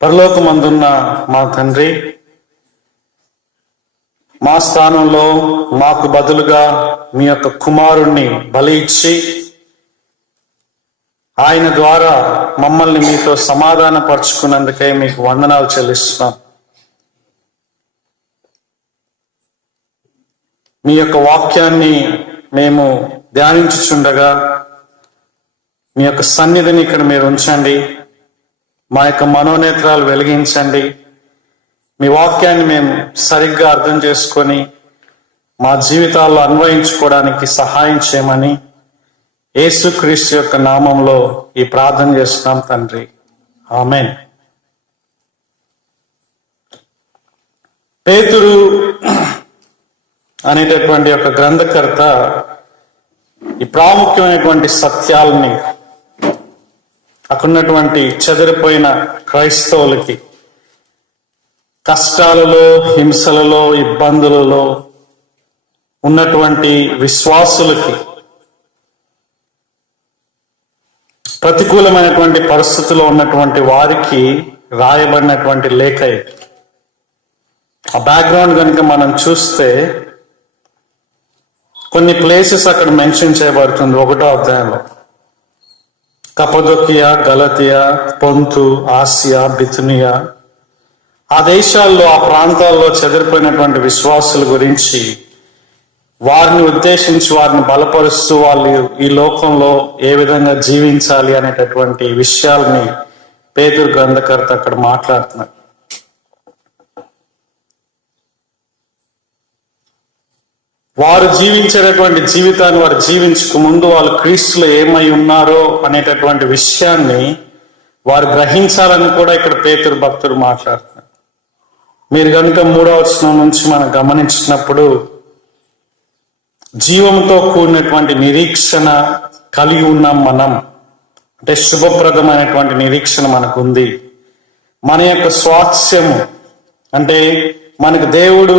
పరలోకమందున్న మా తండ్రి, మా స్థానంలో మాకు బదులుగా మీ యొక్క కుమారుణ్ణి బలి ఇచ్చి ఆయన ద్వారా మమ్మల్ని మీతో సమాధానపరుచుకున్నందుకై మీకు వందనాలు చెల్లిస్తున్నాం. మీ యొక్క వాక్యాన్ని మేము ధ్యానించుచుండగా మీ యొక్క సన్నిధిని ఇక్కడ మీరు ఉంచండి. మా యొక్క మనోనేత్రాలు వెలిగించండి. మీ వాక్యాన్ని మేము సరిగ్గా అర్థం చేసుకొని మా జీవితాల్లో అన్వయించుకోవడానికి సహాయం చేయమని యేసుక్రీస్తు యొక్క నామంలో ఈ ప్రార్థన చేస్తున్నాం తండ్రి, ఆమేన్. పేతురు అనేటటువంటి యొక్క గ్రంథకర్త ఈ ప్రాముఖ్యమైనటువంటి సత్యాలని అక్కడున్నటువంటి చెదిరిపోయిన క్రైస్తవులకి కష్టాలలో, హింసలలో, ఇబ్బందులలో ఉన్నటువంటి విశ్వాసులకి, ప్రతికూలమైనటువంటి పరిస్థితుల్లో ఉన్నటువంటి వారికి రాయబడినటువంటి లేఖ. ఆ బ్యాక్గ్రౌండ్ కనుక మనం చూస్తే కొన్ని ప్లేసెస్ అక్కడ మెన్షన్ చేయబడుతుంది. 1వ అధ్యాయంలో కపదొకియా, గలతియా, పొంతు, ఆసియా, బితునియా, ఆ దేశాల్లో, ఆ ప్రాంతాల్లో చెదిరిపోయినటువంటి విశ్వాసుల గురించి, వారిని ఉద్దేశించి వారిని బలపరుస్తూ వాళ్ళు ఈ లోకంలో ఏ విధంగా జీవించాలి అనేటటువంటి విషయాల్ని పేతురు గ్రంథకర్త అక్కడ మాట్లాడుతున్నారు. వారు జీవించేటటువంటి జీవితాన్ని వారు జీవించక ముందు వాళ్ళు క్రీస్తులో ఏమై ఉన్నారో అనేటటువంటి విషయాన్ని వారు గ్రహించాలని కూడా ఇక్కడ పేతురు భక్తుడు మాట్లాడుతున్నారు. మీరు కనుక 3వ వచనం నుంచి మనం గమనించినప్పుడు జీవంతో కూడినటువంటి నిరీక్షణ కలిగి ఉన్నాం మనం. అంటే శుభప్రదమైనటువంటి నిరీక్షణ మనకు ఉంది. మన యొక్క స్వాస్థ్యము అంటే మనకు దేవుడు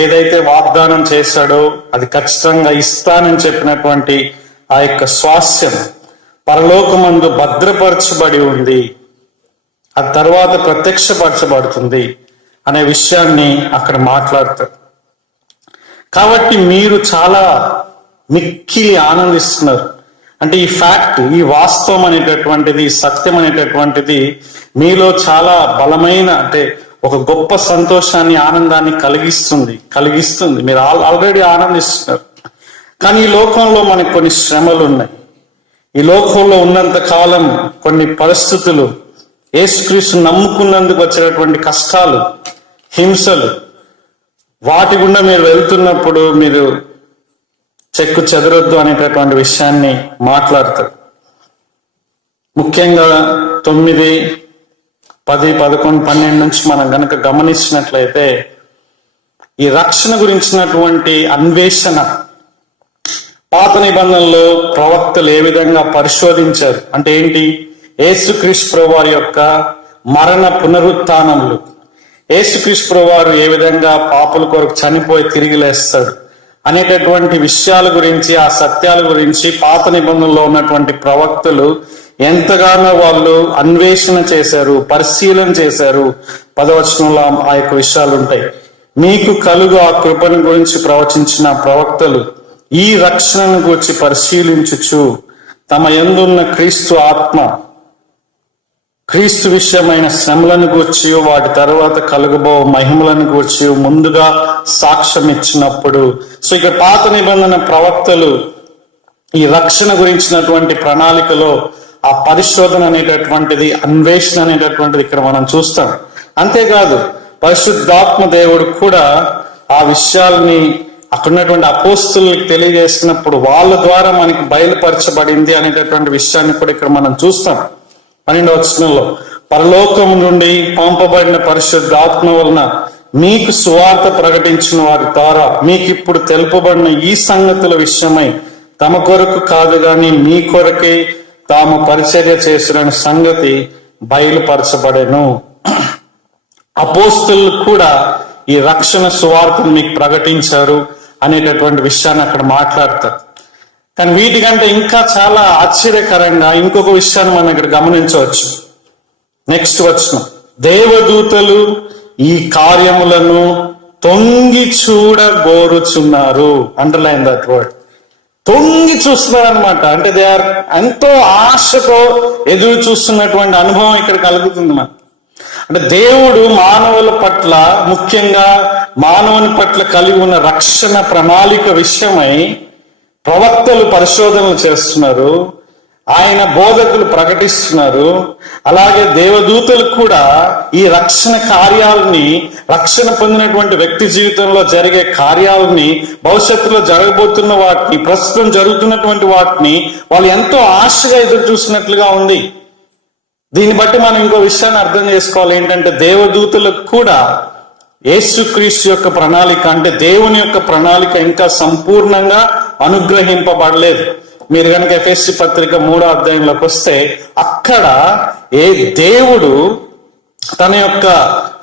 ఏదైతే వాగ్దానం చేశాడో అది ఖచ్చితంగా ఇస్తానని చెప్పినటువంటి ఆ యొక్క స్వాస్థ్యం పరలోకమందు భద్రపరచబడి ఉంది. ఆ తర్వాత ప్రత్యక్షపరచబడుతుంది అనే విషయాన్ని అక్కడ మాట్లాడతారు. కాబట్టి మీరు చాలా మిక్కిలి ఆనందిస్తున్నారు. అంటే ఈ ఫ్యాక్ట్, ఈ వాస్తవం అనేటటువంటిది, సత్యం అనేటటువంటిది మీలో చాలా బలమైన, అంటే ఒక గొప్ప సంతోషాన్ని, ఆనందాన్ని కలిగిస్తుంది. మీరు ఆల్రెడీ ఆనందిస్తున్నారు. కానీ ఈ లోకంలో మనకు కొన్ని శ్రమలు ఉన్నాయి. ఈ లోకంలో ఉన్నంత కాలం కొన్ని పరిస్థితులు, యేసుక్రీస్తు నమ్ముకున్నందుకు వచ్చేటటువంటి కష్టాలు, హింసలు, వాటి గుండా మీరు వెళ్తున్నప్పుడు మీరు చెక్కు చెదరొద్దు అనేటటువంటి విషయాన్ని మాట్లాడతారు. ముఖ్యంగా 9, 10, 11, 12 నుంచి మనం గనక గమనించినట్లయితే ఈ రక్షణ గురించినటువంటి అన్వేషణ పాత నిబంధనలో ప్రవక్తలు ఏ విధంగా పరిశోధించారు అంటే ఏంటి, యేసుక్రీస్తు ప్రభువారి యొక్క మరణ పునరుత్థానములు, యేసుక్రీస్తు ప్రభువారు ఏ విధంగా పాపుల కొరకు చనిపోయి తిరిగి లేస్తాడు అనేటటువంటి విషయాల గురించి, ఆ సత్యాల గురించి పాత నిబంధనలో ఉన్నటువంటి ప్రవక్తలు ఎంతగానో వాళ్ళు అన్వేషణ చేశారు, పరిశీలన చేశారు. 10వ వచనంలో ఆ యొక్క విషయాలు ఉంటాయి. మీకు కలుగు ఆ కృపను గురించి ప్రవచించిన ప్రవక్తలు ఈ రక్షణను గురించి పరిశీలించుచు తమ యందున్న క్రీస్తు ఆత్మ, క్రీస్తు విషయమైన శ్రమలను గూర్చి, వాటి తర్వాత కలుగబో మహిమలను గూర్చి ముందుగా సాక్ష్యం ఇచ్చినప్పుడు. సో ఇక్కడ పాత నిబంధన ప్రవక్తలు ఈ రక్షణ గురించినటువంటి ప్రణాళికలో ఆ పరిశోధన అనేటటువంటిది, అన్వేషణ అనేటటువంటిది ఇక్కడ మనం చూస్తాం. అంతేకాదు పరిశుద్ధాత్మ దేవుడు కూడా ఆ విషయాల్ని అక్కడున్నటువంటి అపోస్తులకు తెలియజేసినప్పుడు వాళ్ళ ద్వారా మనకి బయలుపరచబడింది అనేటటువంటి విషయాన్ని కూడా ఇక్కడ మనం చూస్తాం. 12వ వచనంలో పరలోకం నుండి పంపబడిన పరిశుద్ధాత్మ వలన మీకు సువార్త ప్రకటించిన వారి ద్వారా మీకు ఇప్పుడు తెలుపబడిన ఈ సంగతుల విషయమై తమ కొరకు కాదు గాని మీ కొరకే తాము పరిచర్య చేసిన సంగతి బయలుపరచబడెను. అపోస్తులు కూడా ఈ రక్షణ సువార్తను మీకు ప్రకటించారు అనేటటువంటి విషయాన్ని అక్కడ మాట్లాడతారు. కానీ వీటికంటే ఇంకా చాలా ఆశ్చర్యకరంగా ఇంకొక విషయాన్ని మనం ఇక్కడ గమనించవచ్చు. నెక్స్ట్ వచనం, దేవదూతలు ఈ కార్యములను తొంగి చూడగోరుచున్నారు. Underline that word. తొంగి చూస్తున్నారు అనమాట. అంటే దే ఆర్ ఎంతో ఆశతో ఎదురు చూస్తున్నటువంటి అనుభవం ఇక్కడ కలుగుతుంది మనకు. అంటే దేవుడు మానవుల పట్ల, ముఖ్యంగా మానవుని పట్ల కలిగి ఉన్న రక్షణ ప్రణాళిక విషయమై ప్రవక్తలు పరిశోధనలు చేస్తున్నారు, ఆయన బోధకులు ప్రకటిస్తున్నారు. అలాగే దేవదూతలు కూడా ఈ రక్షణ కార్యాలని, రక్షణ పొందినటువంటి వ్యక్తి జీవితంలో జరిగే కార్యాలని, భవిష్యత్తులో జరగబోతున్న వాటిని, ప్రస్తుతం జరుగుతున్నటువంటి వాటిని వాళ్ళు ఎంతో ఆశగా ఎదురు చూసినట్లుగా ఉంది. దీన్ని బట్టి మనం ఇంకో విషయాన్ని అర్థం చేసుకోవాలి. ఏంటంటే దేవదూతలకు కూడా యేసుక్రీస్తు యొక్క ప్రణాళిక, అంటే దేవుని యొక్క ప్రణాళిక ఇంకా సంపూర్ణంగా అనుగ్రహింపబడలేదు. మీరు కనుక ఎఫెసీ పత్రిక 3వ అధ్యాయంలోకి వస్తే అక్కడ దేవుడు తన యొక్క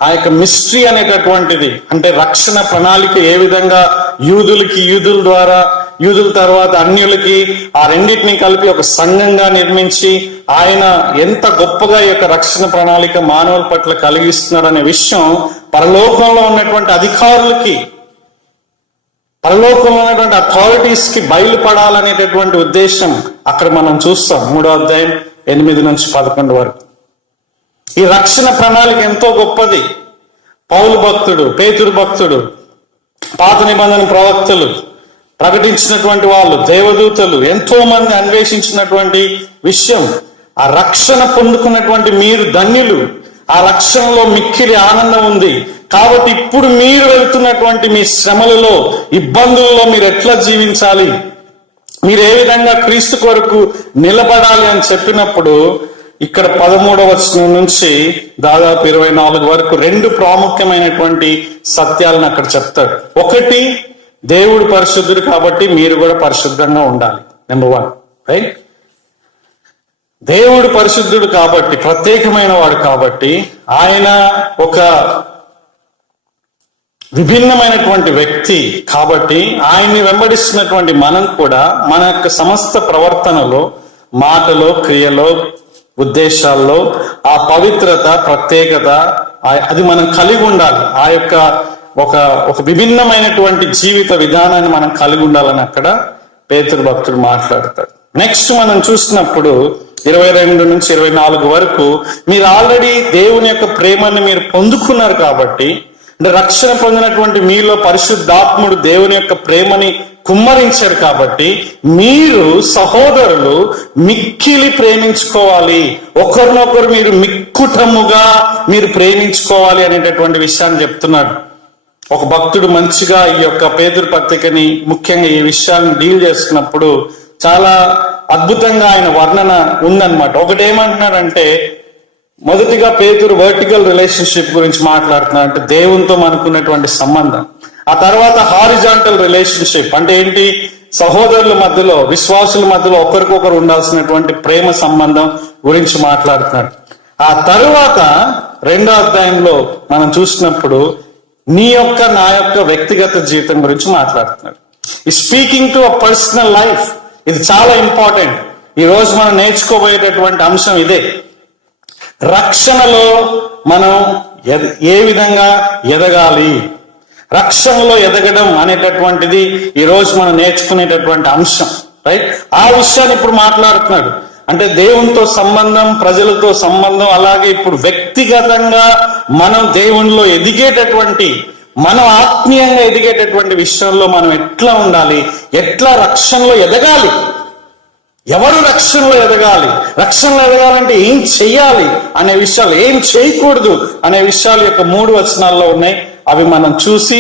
ఆ యొక్క మిస్టరీ అనేటటువంటిది, అంటే రక్షణ ప్రణాళిక ఏ విధంగా యూదులకి, యూదుల ద్వారా, యూదుల తర్వాత అన్యులకి, ఆ రెండింటిని కలిపి ఒక సంఘంగా నిర్మించి ఆయన ఎంత గొప్పగా ఈ యొక్క రక్షణ ప్రణాళిక మానవుల పట్ల కలిగిస్తున్నాడు అనే విషయం పరలోకంలో ఉన్నటువంటి అధికారులకి, పరలోకంలో ఉన్నటువంటి అథారిటీస్ కి బయలుపడాలనేటటువంటి ఉద్దేశం అక్కడ మనం చూస్తాం. 3వ అధ్యాయం 8 నుంచి 11 వరకు. ఈ రక్షణ ప్రణాళిక ఎంతో గొప్పది. పౌలు భక్తుడు, పేతురు భక్తుడు, పాత నిబంధన ప్రవక్తలు ప్రకటించినటువంటి వాళ్ళు, దేవదూతలు ఎంతో మంది అన్వేషించినటువంటి విషయం. ఆ రక్షణ పొందుకున్నటువంటి మీరు ధన్యులు. ఆ రక్షణలో మిక్కిలి ఆనందం ఉంది. కాబట్టి ఇప్పుడు మీరు వెళ్తున్నటువంటి మీ శ్రమలలో, ఇబ్బందులలో మీరు ఎట్లా జీవించాలి, మీరు ఏ విధంగా క్రీస్తు కొరకు నిలబడాలి అని చెప్పినప్పుడు ఇక్కడ 13వ వచనం నుంచి దాదాపు 24 వరకు 2 ప్రాముఖ్యమైనటువంటి సత్యాలను అక్కడ చెప్తాడు. ఒకటి, దేవుడు పరిశుద్ధుడు కాబట్టి మీరు కూడా పరిశుద్ధంగా ఉండాలి. Number 1, right? దేవుడు పరిశుద్ధుడు కాబట్టి, ప్రత్యేకమైన వాడు కాబట్టి, ఆయన ఒక విభిన్నమైనటువంటి వ్యక్తి కాబట్టి ఆయన్ని వెంబడిస్తున్నటువంటి మనం కూడా మన యొక్క సమస్త ప్రవర్తనలో, మాటలో, క్రియలో, ఉద్దేశాల్లో ఆ పవిత్రత, ప్రత్యేకత అది మనం కలిగి ఉండాలి. ఆ యొక్క ఒక విభిన్నమైనటువంటి జీవిత విధానాన్ని మనం కలిగి ఉండాలని అక్కడ పేతురు భక్తుడు మాట్లాడతాడు. నెక్స్ట్ మనం చూసినప్పుడు 22 నుంచి 24 వరకు మీరు ఆల్రెడీ దేవుని యొక్క ప్రేమని మీరు పొందుకున్నారు కాబట్టి, అంటే రక్షణ పొందినటువంటి మీలో పరిశుద్ధాత్ముడు దేవుని యొక్క ప్రేమని కుమ్మరించారు కాబట్టి మీరు సహోదరులు మిక్కిలి ప్రేమించుకోవాలి, ఒకరినొకరు మీరు మిక్కుటముగా మీరు ప్రేమించుకోవాలి అనేటటువంటి విషయాన్ని చెప్తున్నాడు. ఒక భక్తుడు మంచిగా ఈ యొక్క పేతురు పత్రికని, ముఖ్యంగా ఈ విషయాన్ని డీల్ చేస్తున్నప్పుడు చాలా అద్భుతంగా ఆయన వర్ణన ఉందన్నమాట. ఒకటి ఏమంటున్నాడంటే, మొదటిగా పేతురు వర్టికల్ రిలేషన్షిప్ గురించి మాట్లాడుతున్నాడు, అంటే దేవునితో మనకున్నటువంటి సంబంధం. ఆ తర్వాత హారిజాంటల్ రిలేషన్షిప్ అంటే ఏంటి, సహోదరుల మధ్యలో, విశ్వాసుల మధ్యలో ఒకరికొకరు ఉండాల్సినటువంటి ప్రేమ సంబంధం గురించి మాట్లాడుతున్నాడు. ఆ తరువాత 2వ అధ్యాయంలో మనం చూసినప్పుడు నీ యొక్క, నా యొక్క వ్యక్తిగత జీవితం గురించి మాట్లాడుతున్నాడు. ఈ speaking to a personal life, ఇది చాలా ఇంపార్టెంట్. ఈ రోజు మనం నేర్చుకోబోయేటటువంటి అంశం ఇదే. రక్షణలో మనం ఏ విధంగా ఎదగాలి, రక్షణలో ఎదగడం అనేటటువంటిది ఈ రోజు మనం నేర్చుకునేటటువంటి అంశం, రైట్? ఆ విషయాన్ని ఇప్పుడు మాట్లాడుతున్నాడు. అంటే దేవునితో సంబంధం, ప్రజలతో సంబంధం, అలాగే ఇప్పుడు వ్యక్తిగతంగా మనం దేవునిలో ఎదిగేటటువంటి, మనం ఆత్మీయంగా ఎదిగేటటువంటి విషయంలో మనం ఎట్లా ఉండాలి, ఎట్లా రక్షణలో ఎదగాలి, ఎవరు రక్షణలో ఎదగాలి, రక్షణలో ఎదగాలంటే ఏం చెయ్యాలి అనే విషయాలు, ఏం చేయకూడదు అనే విషయాలు యొక్క 3 వచనాల్లో ఉన్నాయి. అవి మనం చూసి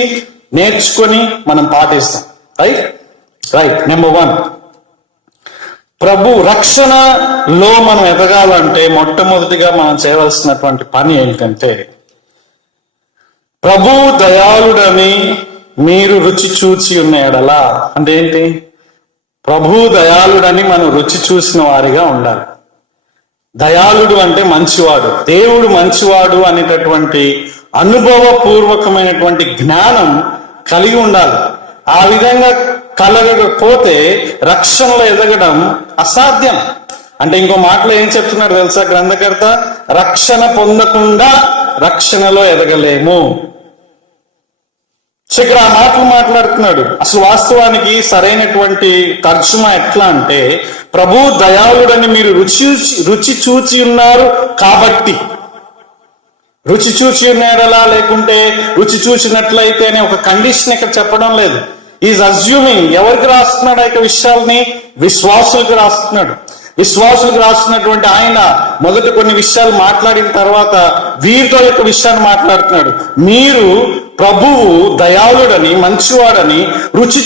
నేర్చుకొని మనం పాటిస్తాం, రైట్? నెంబర్ 1, ప్రభు రక్షణలో మనం ఎదగాలంటే మొట్టమొదటిగా మనం చేయవలసినటువంటి పని ఏంటంటే, ప్రభు దయాళుడని మీరు రుచి చూచి ఉన్న ఎడలా, అంటే ఏంటి, ప్రభు దయాళుడని మనం రుచి చూసిన వారిగా ఉండాలి. దయాళుడు అంటే మంచివాడు, దేవుడు మంచివాడు అనేటటువంటి అనుభవపూర్వకమైనటువంటి జ్ఞానం కలిగి ఉండాలి. ఆ విధంగా కలగకపోతే రక్షణలో ఎదగడం అసాధ్యం. అంటే ఇంకో మాటలో ఏం చెప్తున్నాడు తెలుసా గ్రంథకర్త? రక్షణ పొందకుండా రక్షణలో ఎదగలేము. సో ఇక్కడ ఆ మాటలు మాట్లాడుతున్నాడు. అసలు వాస్తవానికి సరైనటువంటి తర్జుమా ఎట్లా అంటే, ప్రభు దయాళుడని మీరు రుచి చూచి ఉన్నారు కాబట్టి. రుచి చూచి ఉన్నాడలా, లేకుంటే రుచి చూచినట్లయితే అనే ఒక కండిషన్ ఇక్కడ చెప్పడం లేదు. Is assuming. ఎవరికి రాస్తున్నాడు ఆ యొక్క విషయాల్ని? విశ్వాసులకు రాస్తున్నాడు. విశ్వాసులకు రాస్తున్నటువంటి ఆయన మొదట కొన్ని విషయాలు మాట్లాడిన తర్వాత వీరితో యొక్క విషయాన్ని మాట్లాడుతున్నాడు. మీరు ప్రభువు దయాళుడని, మంచివాడని రుచి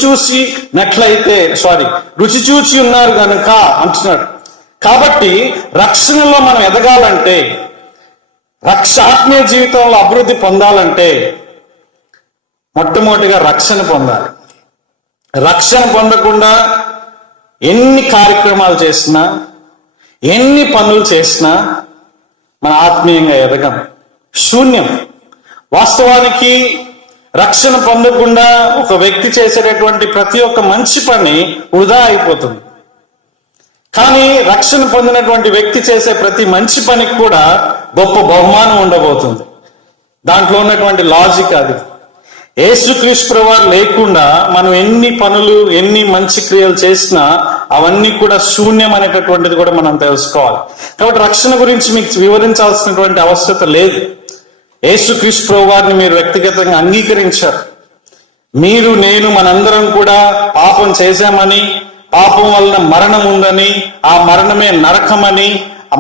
చూచి ఉన్నారు కనుక అంటున్నాడు. కాబట్టి రక్షణలో మనం ఎదగాలంటే, ఆత్మీయ జీవితంలో అభివృద్ధి పొందాలంటే మొట్టమొదటిగా రక్షణ పొందాలి. రక్షణ పొందకుండా ఎన్ని కార్యక్రమాలు చేసినా, ఎన్ని పనులు చేసినా మన ఆత్మీయంగా ఎదగం, శూన్యం. వాస్తవానికి రక్షణ పొందకుండా ఒక వ్యక్తి చేసేటటువంటి ప్రతి ఒక్క మంచి పని వృధా అయిపోతుంది. కానీ రక్షణ పొందినటువంటి వ్యక్తి చేసే ప్రతి మంచి పనికి కూడా గొప్ప బహుమానం ఉండబోతుంది. దాంట్లో ఉన్నటువంటి లాజిక్ అది. యేసుక్రీస్తు ప్రభువారు లేకుండా మనం ఎన్ని పనులు, ఎన్ని మంచి క్రియలు చేసినా అవన్నీ కూడా శూన్యం అనేటటువంటిది కూడా మనం తెలుసుకోవాలి. కాబట్టి రక్షణ గురించి మీకు వివరించాల్సినటువంటి అవసరం లేదు. యేసుక్రీస్తు ప్రభువారిని మీరు వ్యక్తిగతంగా అంగీకరించారు. మీరు, నేను, మనందరం కూడా పాపం చేశామని, పాపం వలన మరణం ఉందని, ఆ మరణమే నరకమని,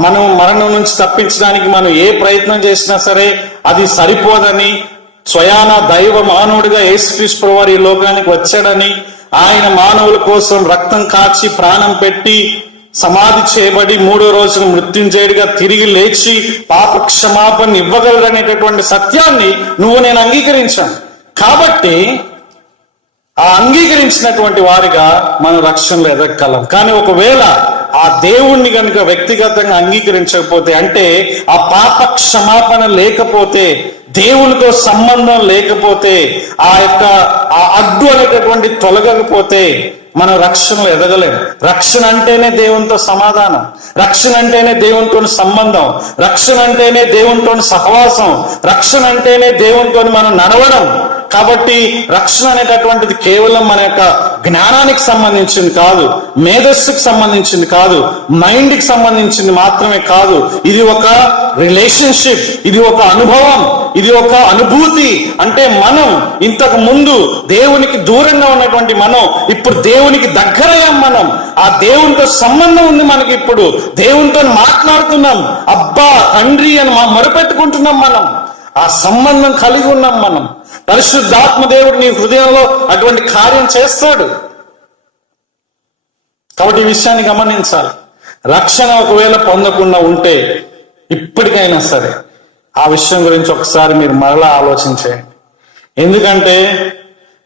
మనం మరణం నుంచి తప్పించడానికి మనం ఏ ప్రయత్నం చేసినా సరే అది సరిపోదని, స్వయాన దైవ మానవుడిగా యేసుక్రీస్తు ప్రభువారు ఈ లోకానికి వచ్చాడని, ఆయన మానవుల కోసం రక్తం కాచి ప్రాణం పెట్టి సమాధి చేయబడి 3వ రోజున మృత్యుంజయుడిగా తిరిగి లేచి పాప క్షమాపణ ఇవ్వగలరనేటటువంటి సత్యాన్ని నువ్వు నేను అంగీకరించాను. కాబట్టి ఆ అంగీకరించినటువంటి వారిగా మనం రక్షణలో ఎదగలం. కానీ ఒకవేళ ఆ దేవుణ్ణి కనుక వ్యక్తిగతంగా అంగీకరించకపోతే, అంటే ఆ పాప క్షమాపణ లేకపోతే, దేవునితో సంబంధం లేకపోతే, ఆ అడ్డు అనేటటువంటి తొలగకపోతే మనం రక్షణలో ఎదగలేము. రక్షణ అంటేనే దేవునితో సమాధానం, రక్షణ అంటేనే దేవునితో సంబంధం, రక్షణ అంటేనే దేవునితో సహవాసం, రక్షణ అంటేనే దేవునితో మనం నడవడం. కాబట్టి రక్షణ అనేటటువంటిది కేవలం మన యొక్క జ్ఞానానికి సంబంధించింది కాదు, మేధస్సుకు సంబంధించింది కాదు, మైండ్కి సంబంధించింది మాత్రమే కాదు. ఇది ఒక రిలేషన్షిప్, ఇది ఒక అనుభవం, ఇది ఒక అనుభూతి. అంటే మనం ఇంతకు ముందు దేవునికి దూరంగా ఉన్నటువంటి మనం ఇప్పుడు దేవునికి దగ్గరయ్యాం. మనం ఆ దేవునితో సంబంధం ఉంది మనకి. ఇప్పుడు దేవునితో మాట్లాడుతున్నాం, అబ్బా తండ్రి అని మొరపెట్టుకుంటున్నాం. మనం ఆ సంబంధం కలిగి ఉన్నాం. మనం పరిశుద్ధాత్మ దేవుడు నీ హృదయంలో అటువంటి కార్యం చేస్తాడు. కాబట్టి ఈ విషయాన్ని గమనించాలి. రక్షణ ఒకవేళ పొందకుండా ఉంటే ఇప్పటికైనా సరే ఆ విషయం గురించి ఒకసారి మీరు మరలా ఆలోచించేయండి. ఎందుకంటే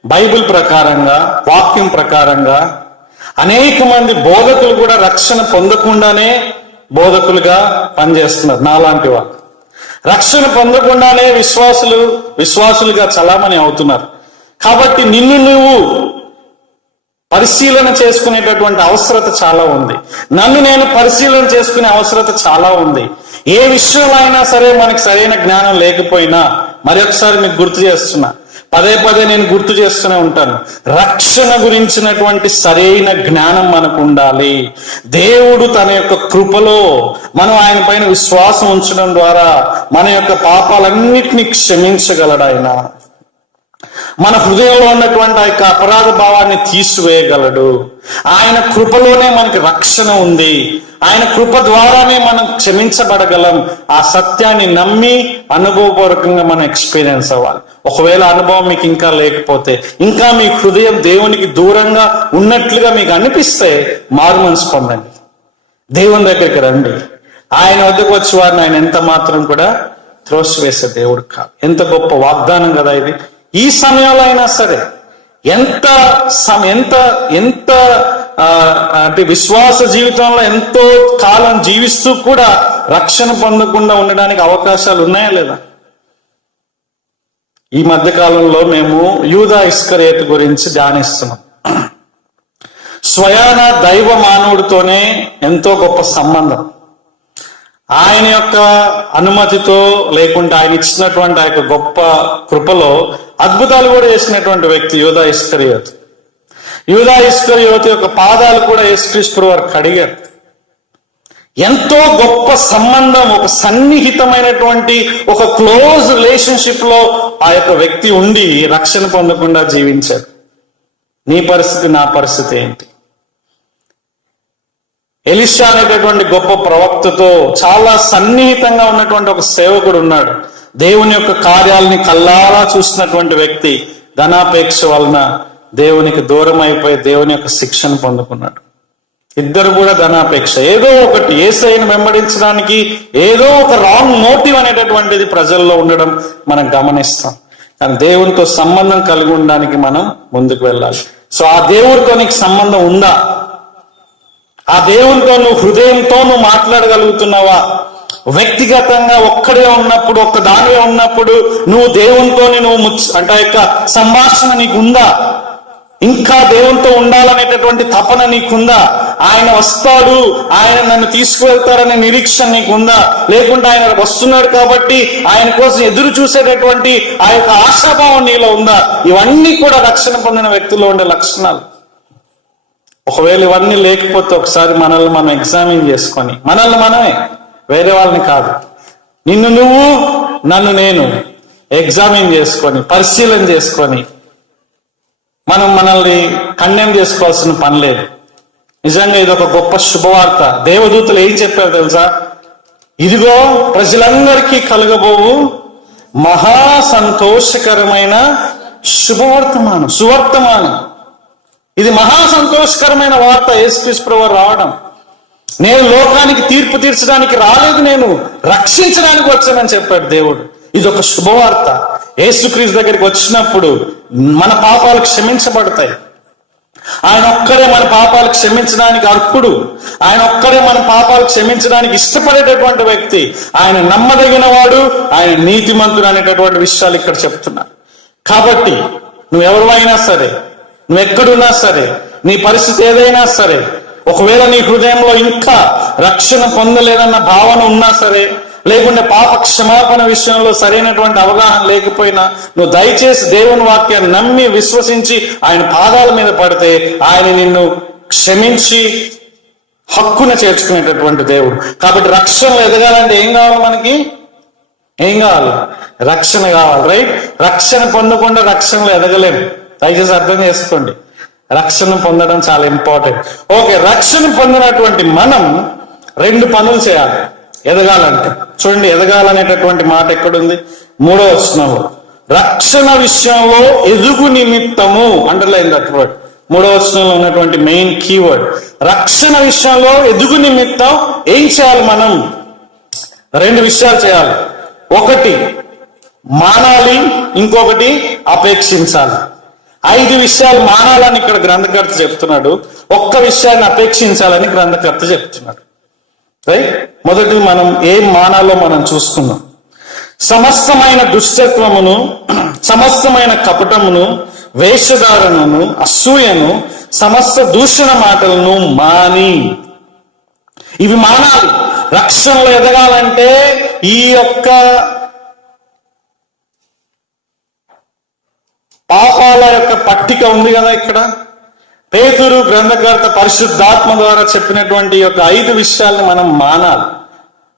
బైబిల్ ప్రకారంగా, వాక్యం ప్రకారంగా అనేక మంది బోధకులు కూడా రక్షణ పొందకుండానే బోధకులుగా పనిచేస్తున్నారు. నాలాంటి వాళ్ళు రక్షణ పొందకుండానే విశ్వాసులుగా చలామణి అవుతున్నారు. కాబట్టి నిన్ను నువ్వు పరిశీలన చేసుకునేటటువంటి అవసరత చాలా ఉంది. నన్ను నేను పరిశీలన చేసుకునే అవసరత చాలా ఉంది. ఏ విషయంలో అయినా సరే మనకి సరైన జ్ఞానం లేకపోయినా, మరొకసారి మీకు గుర్తు చేస్తున్నా, పదే నేను గుర్తు చేస్తూనే ఉంటాను, రక్షణ గురించినటువంటి సరైన జ్ఞానం మనకు ఉండాలి. దేవుడు తన యొక్క కృపలో మనం ఆయన పైన విశ్వాసం ఉంచడం ద్వారా మన యొక్క పాపాలన్నిటినీ క్షమించగలడు. ఆయన మన హృదయంలో ఉన్నటువంటి ఆ యొక్క అపరాధ భావాన్ని తీసివేయగలడు. ఆయన కృపలోనే మనకి రక్షణ ఉంది. ఆయన కృప ద్వారానే మనం క్షమించబడగలం. ఆ సత్యాన్ని నమ్మి అనుభవపూర్వకంగా మనం ఎక్స్పీరియన్స్ అవ్వాలి. ఒకవేళ అనుభవం మీకు ఇంకా లేకపోతే, ఇంకా మీ హృదయం దేవునికి దూరంగా ఉన్నట్లుగా మీకు అనిపిస్తే మారు మనసు పొందండి, దేవుని దగ్గరికి రండి. ఆయన వద్దకు వచ్చి వారిని ఆయన ఎంత మాత్రం కూడా త్రోసివేసే దేవుడు కాదు. ఎంత గొప్ప వాగ్దానం కదా ఇది. ఈ సమయంలో అయినా సరే ఎంత అంటే విశ్వాస జీవితంలో ఎంతో కాలం జీవిస్తూ కూడా రక్షణ పొందకుండా ఉండడానికి అవకాశాలు ఉన్నాయా లేదా? ఈ మధ్య కాలంలో మేము యూదా ఇస్కరియోతు గురించి ధ్యానిస్తున్నాం. స్వయాన దైవ మానవుడితోనే ఎంతో గొప్ప సంబంధం. ఆయన యొక్క అనుమతితో లేకుంటే ఆయన ఇచ్చినటువంటి ఆ యొక్క గొప్ప కృపలో అద్భుతాలు కూడా చేసినటువంటి వ్యక్తి యూదా ఇస్కరియోతు. యూదా ఇస్కరియోతు యొక్క పాదాలు కూడా యేసుక్రీస్తు వారు కడిగారు. ఎంతో గొప్ప సంబంధం, ఒక సన్నిహితమైనటువంటి ఒక క్లోజ్ రిలేషన్షిప్ లో ఆ యొక్క వ్యక్తి ఉండి రక్షణ పొందకుండా జీవించాడు. నీ పరిస్థితి, నా పరిస్థితి ఏంటి? ఎలీషా అనేటటువంటి గొప్ప ప్రవక్తతో చాలా సన్నిహితంగా ఉన్నటువంటి ఒక సేవకుడు ఉన్నాడు. దేవుని యొక్క కార్యాలని కల్లారా చూసినటువంటి వ్యక్తి ధనాపేక్ష వలన దేవునికి దూరం అయిపోయి దేవుని యొక్క శిక్షను పొందుకున్నాడు. ఇద్దరు కూడా ధనాపేక్ష, ఏదో ఒకటి యేసయ్యను వెంబడించడానికి ఏదో ఒక రాంగ్ మోటివ్ అనేటటువంటిది ప్రజల్లో ఉండడం మనం గమనిస్తాం. కానీ దేవునితో సంబంధం కలిగి ఉండడానికి మనం ముందుకు వెళ్ళాలి. సో ఆ దేవుడితో నీకు సంబంధం ఉందా? ఆ దేవునితో నువ్వు హృదయంతో నువ్వు మాట్లాడగలుగుతున్నావా? వ్యక్తిగతంగా ఒక్కడే ఉన్నప్పుడు, ఒక్క దానివే ఉన్నప్పుడు నువ్వు దేవునితో నువ్వు అంటే యొక్క సంభాషణ నీకు ఉందా? ఇంకా దేవునితో ఉండాలనేటటువంటి తపన నీకుందా? ఆయన వస్తాడు, ఆయన నన్ను తీసుకువెళ్తారనే నిరీక్షణ నీకుందా? లేకుంటే ఆయన వస్తున్నాడు కాబట్టి ఆయన కోసం ఎదురు చూసేటటువంటి ఆ యొక్క ఆశాభావం నీలో ఉందా? ఇవన్నీ కూడా రక్షణ పొందిన వ్యక్తుల్లో ఉండే లక్షణాలు. ఒకవేళ ఇవన్నీ లేకపోతే ఒకసారి మనల్ని మనం ఎగ్జామిన్ చేసుకొని, మనల్ని మనమే, వేరే వాళ్ళని కాదు, నిన్ను నువ్వు నన్ను నేను ఎగ్జామిన్ చేసుకొని పరిశీలన చేసుకొని మనం మనల్ని ఖండన చేసుకోవాల్సిన పని లేదు. నిజంగా ఇది ఒక గొప్ప శుభవార్త. దేవదూతలు ఏం చెప్పారు తెలుసా? ఇదిగో ప్రజలందరికీ కలుగబోవు మహా సంతోషకరమైన సువర్తమానం. ఇది మహా సంతోషకరమైన వార్త. యేసుక్రీస్తు వారు రావడం, నేను లోకానికి తీర్పు తీర్చడానికి రాలేదు, నేను రక్షించడానికి వచ్చానని చెప్పాడు దేవుడు. ఇది ఒక శుభవార్త. యేసుక్రీస్తు దగ్గరికి వచ్చినప్పుడు మన పాపాలు క్షమించబడతాయి. ఆయన ఒక్కరే మన పాపాలు క్షమించడానికి అర్హుడు. ఆయన ఒక్కరే మన పాపాలు క్షమించడానికి ఇష్టపడేటటువంటి వ్యక్తి. ఆయన నమ్మదగిన వాడు, ఆయన నీతిమంతుడు అనేటటువంటి విషయాలు ఇక్కడ చెప్తున్నారు. కాబట్టి నువ్వెవరైనా సరే, నువ్వెక్కడున్నా సరే, నీ పరిస్థితి ఏదైనా సరే, ఒకవేళ నీ హృదయంలో ఇంకా రక్షణ పొందలేదన్న భావన ఉన్నా సరే, లేకుంటే పాప క్షమాపణ విషయంలో సరైనటువంటి అవగాహన లేకపోయినా, నువ్వు దయచేసి దేవుని వాక్యాన్ని నమ్మి విశ్వసించి ఆయన పాదాల మీద పడితే ఆయన నిన్ను క్షమించి హక్కున చేర్చుకునేటటువంటి దేవుడు. కాబట్టి రక్షణలో ఎదగాలంటే ఏం కావాలి? మనకి ఏం కావాలి? రక్షణ కావాలి. రైట్? రక్షణ పొందకుండా రక్షణలో ఎదగలేము. దయచేసి అర్థం చేసుకోండి, రక్షణ పొందడం చాలా ఇంపార్టెంట్. ఓకే, రక్షణ పొందినటువంటి మనం 2 పనులు చేయాలి ఎదగాలంటే. చూడండి, ఎదగాలనేటటువంటి మాట ఎక్కడుంది? 3వ వచనంలో. రక్షణ విషయంలో ఎదుగు నిమిత్తము, అండర్లైన్ దట్ వర్డ్. 3వ వచనంలో ఉన్నటువంటి మెయిన్ కీవర్డ్ రక్షణ విషయంలో ఎదుగు నిమిత్తం ఏం చేయాలి? మనం 2 విషయాలు చేయాలి. ఒకటి మానాలి, ఇంకొకటి అపేక్షించాలి. 5 విషయాలు మానాలని ఇక్కడ గ్రంథకర్త చెప్తున్నాడు, ఒక్క విషయాన్ని అపేక్షించాలని గ్రంథకర్త చెప్తున్నాడు. రైట్? మొదటి మనం ఏం మానాలో మనం చూసుకున్నాం. సమస్తమైన దుష్టత్వమును, సమస్తమైన కపటమును, వేషధారణను, అసూయను, సమస్త దూషణ మాటలను మాని. ఇవి మానాలి. రక్షణలో ఎదగాలంటే ఈ యొక్క పాపాల యొక్క పట్టిక ఉంది కదా ఇక్కడ. పేతురు గ్రంథకర్త పరిశుద్ధాత్మ ద్వారా చెప్పినటువంటి యొక్క 5 విషయాల్ని మనం మానాలి.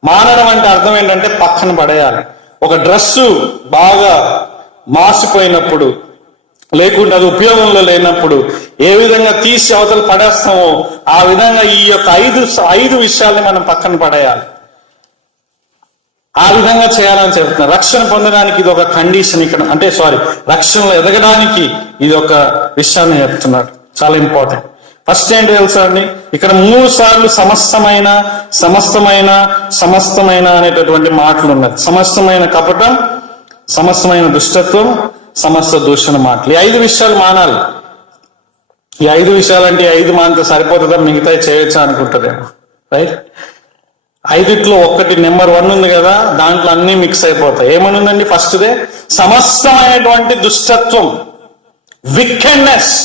మానడం అంటే అర్థం ఏంటంటే పక్కన పడేయాలి. ఒక డ్రెస్సు బాగా మాసిపోయినప్పుడు, లేకుంటే అది ఉపయోగంలో లేనప్పుడు ఏ విధంగా తీసి అవతల పడేస్తామో ఆ విధంగా ఈ యొక్క 5 విషయాల్ని మనం పక్కన పడేయాలి. ఆ విధంగా చేయాలని చెప్తున్నారు. రక్షణ పొందడానికి ఇది ఒక కండిషన్ ఇక్కడ, అంటే రక్షణలో ఎదగడానికి ఇది ఒక విషయాన్ని చెప్తున్నాడు, చాలా ఇంపార్టెంట్. ఫస్ట్ ఏంటి తెలుసా అండి? ఇక్కడ 3 సార్లు సమస్తమైన అనేటటువంటి మాటలు ఉన్నాయి. సమస్తమైన కపటం, సమస్తమైన దుష్టత్వం, సమస్త దూషణ మాటలు. ఈ 5 విషయాలు మానాలి. ఈ 5 విషయాలంటే 5 మానితే సరిపోతుందా, మిగతా చేయొచ్చా అనుకుంటారేమో. రైట్? 5లో ఒకటి నెంబర్ 1 ఉంది కదా, దాంట్లో అన్ని మిక్స్ అయిపోతాయి. ఏమని ఉందండి? ఫస్ట్దే సమస్తమైనటువంటి దుష్టత్వం, wickedness,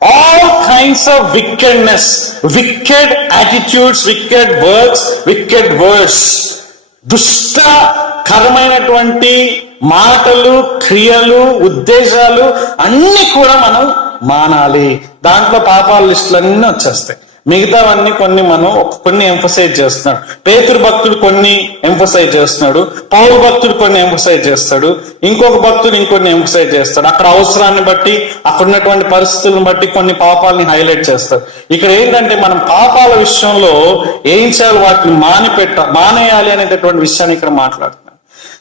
all kinds of wickedness, wicked attitudes, wicked works, wicked words, దుష్టకరమైనటువంటి మాటలు, క్రియలు, ఉద్దేశాలు అన్ని కూడా మనం మానాలి. దాంట్లో పాపాల లిస్టులన్నీ వచ్చేస్తాయి. మిగతావన్నీ కొన్ని ఎంఫసైజ్ చేస్తున్నాడు. పేతురు భక్తుడు కొన్ని ఎంఫసైజ్ చేస్తున్నాడు, పౌలు భక్తుడు కొన్ని ఎంఫసైజ్ చేస్తాడు, ఇంకొక భక్తుడు ఇంకొన్ని ఎంఫసైజ్ చేస్తాడు. అక్కడ అవసరాన్ని బట్టి, అక్కడ ఉన్నటువంటి పరిస్థితులను బట్టి కొన్ని పాపాలని హైలైట్ చేస్తాడు. ఇక్కడ ఏంటంటే మనం పాపాల విషయంలో ఏం చేయాలి, వాటిని మానేయాలి అనేటటువంటి విషయాన్ని ఇక్కడ మాట్లాడుతున్నాం.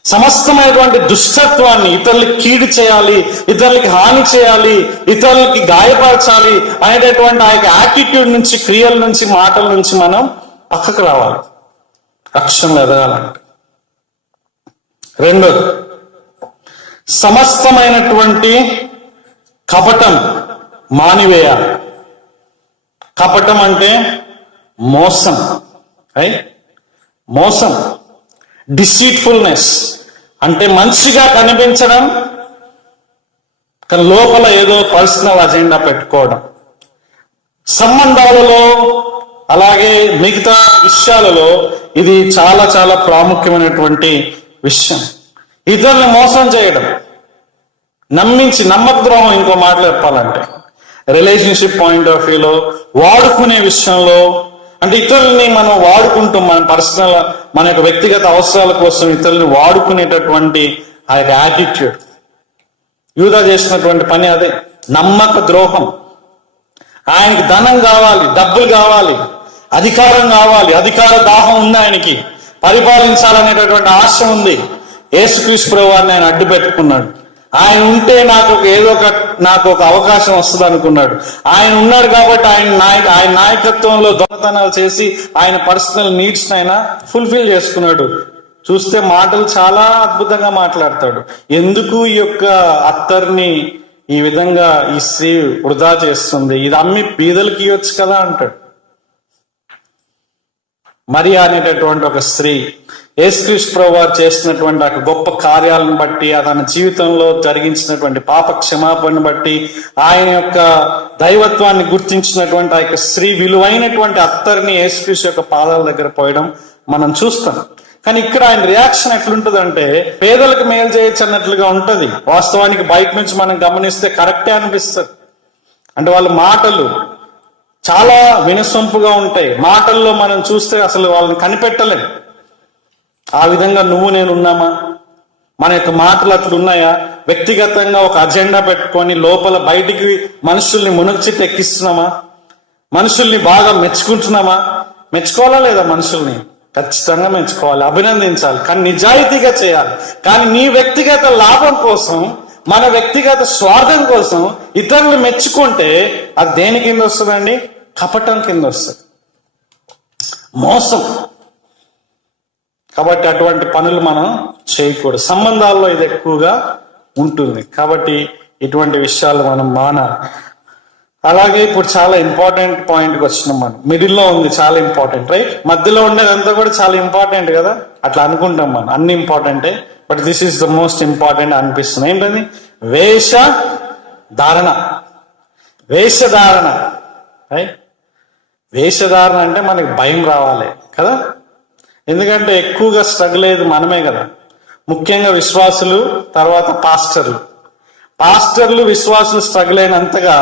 సమస్తమైనటువంటి దుష్టత్వాన్ని, ఇతరులకి కీడు చేయాలి, ఇతరులకి హాని చేయాలి, ఇతరులకి గాయపరచాలి అనేటటువంటి ఆ యొక్క యాటిట్యూడ్ నుంచి, క్రియల నుంచి, మాటల నుంచి మనం పక్కకు రావాలి రక్షణలో ఎదగాలంటే. రెండోది, సమస్తమైనటువంటి కపటం మానివేయాలి. కపటం అంటే మోసం, మోసం, డిసీట్ఫుల్నెస్ అంటే మంచిగా కనిపించడం కానీ లోపల ఏదో పర్సనల్ అజెండా పెట్టుకోవడం. సంబంధాలలో అలాగే మిగతా విషయాలలో ఇది చాలా చాలా ప్రాముఖ్యమైనటువంటి విషయం. ఇతరుల్ని మోసం చేయడం, నమ్మక ద్రోహం. ఇంకో మాట చెప్పాలంటే రిలేషన్షిప్ పాయింట్ ఆఫ్ వ్యూలో, వాడుకునే విషయంలో, అంటే ఇతరుల్ని మనం వాడుకుంటాం, మన యొక్క వ్యక్తిగత అవసరాల కోసం ఇతరుల్ని వాడుకునేటటువంటి ఆ యొక్క యాటిట్యూడ్. యూదా చేసినటువంటి పని అదే, నమ్మక ద్రోహం. ఆయనకి ధనం కావాలి, డబ్బులు కావాలి, అధికారం కావాలి, అధికార దాహం ఉంది ఆయనకి, పరిపాలించాలనేటటువంటి ఆశ ఉంది. యేసుక్రీస్తు ప్రభువారిని ఆయన అడ్డు పెట్టుకున్నాడు. ఆయన ఉంటే నాకు ఒక అవకాశం వస్తుంది అనుకున్నాడు. ఆయన ఉన్నాడు కాబట్టి ఆయన నాయకత్వంలో దొంగతనాలు చేసి ఆయన పర్సనల్ నీడ్స్ ఆయన ఫుల్ఫిల్ చేసుకున్నాడు. చూస్తే మాటలు చాలా అద్భుతంగా మాట్లాడతాడు. ఎందుకు ఈ యొక్క అత్తర్ని ఈ విధంగా ఈ స్త్రీ వృధా చేస్తుంది, ఇది అమ్మి బీదలకి ఇవ్వచ్చు కదా అంటాడు. మరియా అనేటటువంటి ఒక స్త్రీ యేసుక్రీస్తు ప్రభువారు చేసినటువంటి ఆ గొప్ప కార్యాలను బట్టి, తన జీవితంలో జరిగించినటువంటి పాప క్షమాపణను బట్టి, ఆయన యొక్క దైవత్వాన్ని గుర్తించినటువంటి ఆ యొక్క స్త్రీ విలువైనటువంటి అత్తర్ని యేసుక్రీస్తు యొక్క పాదాల దగ్గర పోయడం మనం చూస్తాం. కానీ ఇక్కడ ఆయన రియాక్షన్ ఎట్లుంటుందంటే పేదలకు మేలు చేయొచ్చు అన్నట్లుగా ఉంటది. వాస్తవానికి బయట నుంచి మనం గమనిస్తే కరెక్టే అనిపిస్తుంది. అంటే వాళ్ళ మాటలు చాలా వినసొంపుగా ఉంటాయి. మాటల్లో మనం చూస్తే అసలు వాళ్ళని కనిపెట్టలేం. ఆ విధంగా నువ్వు నేను ఉన్నామా? మన యొక్క మాటలు అట్లున్నాయా? వ్యక్తిగతంగా ఒక అజెండా పెట్టుకొని లోపల బయటికి మనుషుల్ని మునగచిట్టు ఎక్కిస్తున్నామా? మనుషుల్ని బాగా మెచ్చుకుంటున్నామా? మెచ్చుకోవాలా లేదా? మనుషుల్ని ఖచ్చితంగా మెచ్చుకోవాలి, అభినందించాలి, కానీ నిజాయితీగా చేయాలి. కానీ నీ వ్యక్తిగత లాభం కోసం, మన వ్యక్తిగత స్వార్థం కోసం ఇతరులు మెచ్చుకుంటే అది దేని కింద వస్తుందండి? కపటం కింద వస్తుంది, మోసం. కాబట్టి అటువంటి పనులు మనం చేయకూడదు. సంబంధాల్లో ఇది ఎక్కువగా ఉంటుంది. కాబట్టి ఇటువంటి విషయాలు మనం మానాలి. అలాగే ఇప్పుడు చాలా ఇంపార్టెంట్ పాయింట్కి వచ్చినాం మనం. మిడిల్లో ఉంది చాలా ఇంపార్టెంట్, రైట్? మధ్యలో ఉండేదంతా కూడా చాలా ఇంపార్టెంట్ కదా, అట్లా అనుకుంటాం మనం. అన్ని ఇంపార్టెంటే, but this is the most important అనిపిస్తుంది. ఏంటది? వేషధారణ. వేషధారణ, రైట్? వేషధారణ అంటే మనకి భయం రావాలి కదా, ఎందుకంటే ఎక్కువగా స్ట్రగుల్ అయ్యేది మనమే కదా. ముఖ్యంగా విశ్వాసులు, తర్వాత పాస్టర్లు విశ్వాసులు స్ట్రగుల్ అయినంతగా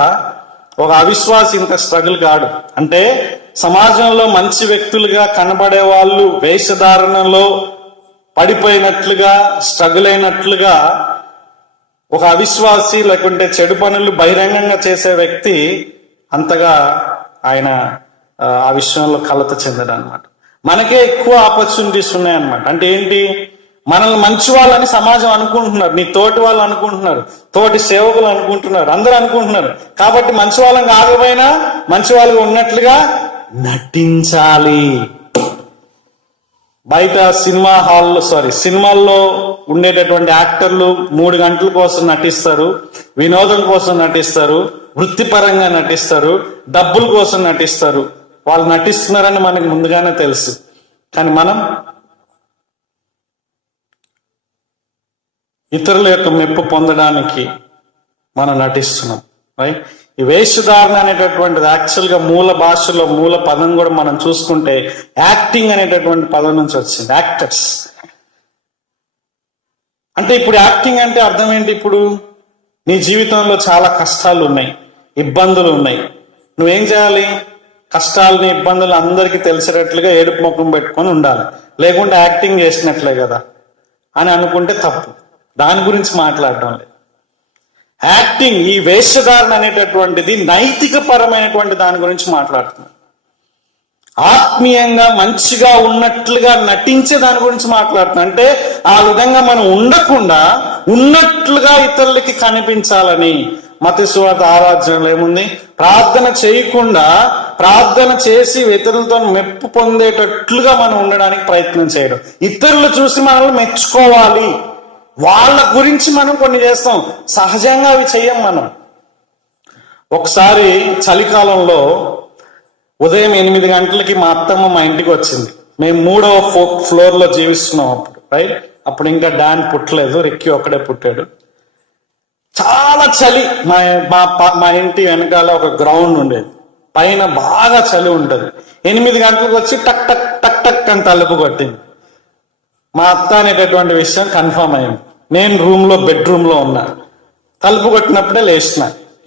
ఒక అవిశ్వాసి ఇంత స్ట్రగుల్ కాడు. అంటే సమాజంలో మంచి వ్యక్తులుగా కనబడే వాళ్ళు వేషధారణలో పడిపోయినట్లుగా, స్ట్రగుల్ అయినట్లుగా ఒక అవిశ్వాసి లేకుంటే చెడు పనులు బహిరంగంగా చేసే వ్యక్తి అంతగా ఆయన ఆ విషయంలో కలత చెందడు అనమాట. మనకే ఎక్కువ ఆపర్చునిటీస్ ఉన్నాయన్నమాట. అంటే ఏంటి? మనల్ని మంచి వాళ్ళని సమాజం అనుకుంటున్నారు, నీ తోటి వాళ్ళు అనుకుంటున్నారు, తోటి సేవకులు అనుకుంటున్నారు, అందరూ అనుకుంటున్నారు. కాబట్టి మంచి వాళ్ళని కాకపోయినా మంచి వాళ్ళగా ఉన్నట్లుగా నటించాలి. బయట సినిమాల్లో ఉండేటటువంటి యాక్టర్లు 3 గంటల కోసం నటిస్తారు, వినోదం కోసం నటిస్తారు, వృత్తిపరంగా నటిస్తారు, డబ్బుల కోసం నటిస్తారు. వాళ్ళు నటిస్తున్నారని మనకు ముందుగానే తెలుసు. కానీ మనం ఇతరుల యొక్క మెప్పు పొందడానికి మనం నటిస్తున్నాం, రైట్? ఈ వేషధారణ అనేటటువంటిది యాక్చువల్గా మూల భాషలో మూల పదం కూడా మనం చూసుకుంటే యాక్టింగ్ అనేటటువంటి పదం నుంచి వచ్చింది, యాక్టర్స్. అంటే ఇప్పుడు యాక్టింగ్ అంటే అర్థం ఏంటి? ఇప్పుడు నీ జీవితంలో చాలా కష్టాలు ఉన్నాయి, ఇబ్బందులు ఉన్నాయి, నువ్వేం చేయాలి? కష్టాలని ఇబ్బందులు అందరికీ తెలిసేటట్లుగా ఏడుపు ముఖం పెట్టుకొని ఉండాలి, లేకుంటే యాక్టింగ్ చేసినట్లే కదా అని అనుకుంటే తప్పు. దాని గురించి మాట్లాడటం లేదు. యాక్టింగ్, ఈ వేషధారణ అనేటటువంటిది నైతిక పరమైనటువంటి దాని గురించి మాట్లాడుతుంది. ఆత్మీయంగా మంచిగా ఉన్నట్లుగా నటించే దాని గురించి మాట్లాడుతున్నాం. అంటే ఆ విధంగా మనం ఉండకుండా ఉన్నట్లుగా ఇతరులకి కనిపించాలని. మత్తయి సువార్త 6వ అధ్యాయంలో ఏముంది? ప్రార్థన చేయకుండా ప్రార్థన చేసి ఇతరులతో మెప్పు పొందేటట్లుగా మనం ఉండడానికి ప్రయత్నం చేయడం, ఇతరులు చూసి మనల్ని మెచ్చుకోవాలి, వాళ్ళ గురించి మనం కొన్ని చేస్తాం, సహజంగా అవి చెయ్యం మనం. ఒకసారి చలికాలంలో ఉదయం 8 గంటలకి మా అత్తమ్మ మా ఇంటికి వచ్చింది. మేము 3వ ఫ్లోర్లో జీవిస్తున్నాం అప్పుడు, రైట్? అప్పుడు ఇంకా డాన్ పుట్టలేదు, రిక్కీ ఒక్కడే పుట్టాడు. చాలా చలి. మా ఇంటి వెనకాల ఒక గ్రౌండ్ ఉండేది, పైన బాగా చలి ఉంటుంది. 8 గంటలకు వచ్చి టక్ టక్ టక్ టక్ అని తలుపు కొట్టింది. మా అత్త అనేటటువంటి విషయం కన్ఫర్మ్ అయింది. నేను బెడ్రూమ్లో ఉన్నా. తలుపు కొట్టినప్పుడే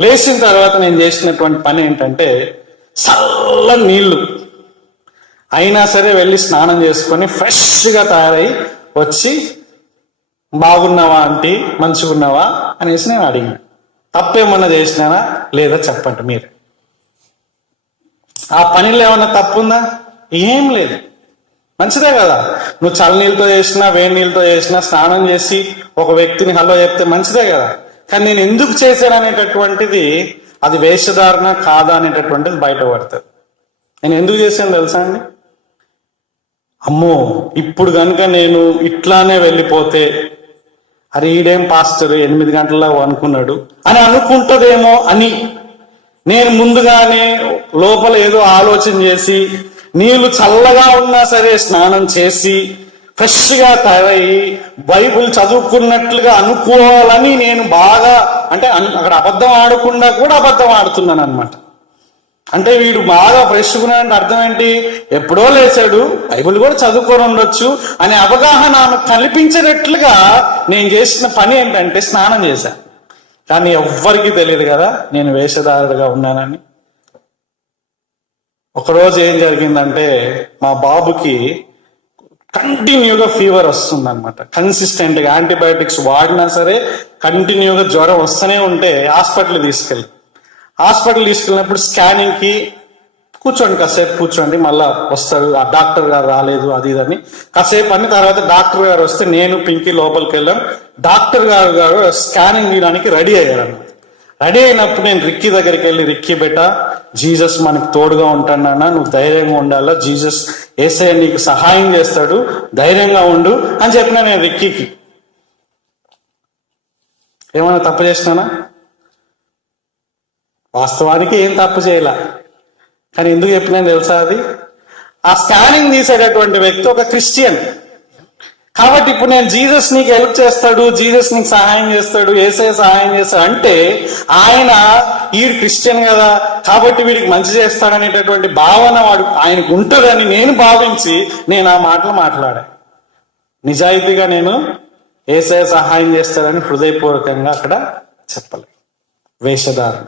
లేచిన తర్వాత నేను చేసినటువంటి పని ఏంటంటే, చల్ల నీళ్లు అయినా సరే వెళ్ళి స్నానం చేసుకొని ఫ్రెష్గా తయారై వచ్చి, బాగున్నావా ఆంటీ, మంచిగున్నావా అనేసి నేను అడిగిన. తప్పేమన్నా చేసినానా లేదా చెప్పండి మీరే. ఆ పనిలో ఏమన్నా తప్పుందా? ఏం లేదు, మంచిదే కదా. నువ్వు చల్లనీళ్ళతో చేసినా వేడి నీళ్ళతో చేసినా స్నానం చేసి ఒక వ్యక్తిని హలో చెప్తే మంచిదే కదా. కానీ నేను ఎందుకు చేశాను అనేటటువంటిది, అది వేషధారణ కాదా అనేటటువంటిది బయటపడుతుంది. నేను ఎందుకు చేశాను తెలుసా అండి? అమ్మో, ఇప్పుడు కనుక నేను ఇట్లానే వెళ్ళిపోతే, అరే ఈడేం పాస్టర్ 8 గంటల్లో అనుకున్నాడు అని అనుకుంటుందేమో అని నేను ముందుగానే లోపల ఏదో ఆలోచన చేసి, నీళ్లు చల్లగా ఉన్నా సరే స్నానం చేసి ఫ్రెష్గా తయారయ్యి బైబిల్ చదువుకున్నట్లుగా అనుకోవాలని నేను బాగా, అంటే అక్కడ అబద్ధం ఆడకుండా కూడా అబద్ధం ఆడుతున్నాను అనమాట. అంటే వీడు బాగా ఫ్రెష్గా ఉన్నాడంటే అర్థం ఏంటి? ఎప్పుడో లేచాడు, బైబిల్ కూడా చదువుకొని ఉండొచ్చు అనే అవగాహన ఆమె కల్పించేటట్లుగా నేను చేసిన పని ఏంటంటే స్నానం చేశాను. కానీ ఎవ్వరికీ తెలియదు కదా నేను వేషధారుడుగా ఉన్నానని. ఒకరోజు ఏం జరిగిందంటే, మా బాబుకి కంటిన్యూగా ఫీవర్ వస్తుందన్నమాట. కన్సిస్టెంట్గా యాంటీబయాటిక్స్ వాడినా సరే కంటిన్యూగా జ్వరం వస్తూనే ఉంటే హాస్పిటల్ తీసుకెళ్ళినప్పుడు స్కానింగ్కి కాసేపు కూర్చోండి, మళ్ళా వస్తాడు ఆ డాక్టర్ గారు రాలేదు అది ఇదని కాసేపు అన్ని. తర్వాత డాక్టర్ గారు వస్తే నేను పింకీ లోపలికి వెళ్ళాం. డాక్టర్ గారు స్కానింగ్ తీయడానికి రెడీ అయ్యారు. రెడీ అయినప్పుడు నేను రిక్కీ దగ్గరికి వెళ్ళి, రిక్కీ బేటా, జీసస్ మనకు తోడుగా ఉంటాడన్నా, నువ్వు ధైర్యంగా ఉండాలా, జీసస్ యేసయ్య నీకు సహాయం చేస్తాడు, ధైర్యంగా ఉండు అని చెప్పినా నేను రిక్కీకి. ఏమైనా తప్పు చేసినానా? వాస్తవానికి ఏం తప్పు చేయాల, కానీ ఎందుకు చెప్పినా తెలుసా? అది ఆ స్కానింగ్ తీసేటటువంటి వ్యక్తి ఒక క్రిస్టియన్ కాబట్టి ఇప్పుడు నేను జీసస్ నీకు హెల్ప్ చేస్తాడు, జీసస్ నీకు సహాయం చేస్తాడు, యేసయ్య సహాయం చేస్తాడు అంటే ఆయన వీడు క్రిస్టియన్ కదా కాబట్టి వీడికి మంచి చేస్తాడనేటటువంటి భావన ఆయనకు ఉంటుందని నేను భావించి నేను ఆ మాటలు మాట్లాడా. నిజాయితీగా నేను యేసయ్య సహాయం చేస్తాడని హృదయపూర్వకంగా అక్కడ చెప్పలేదు. వేషధారణ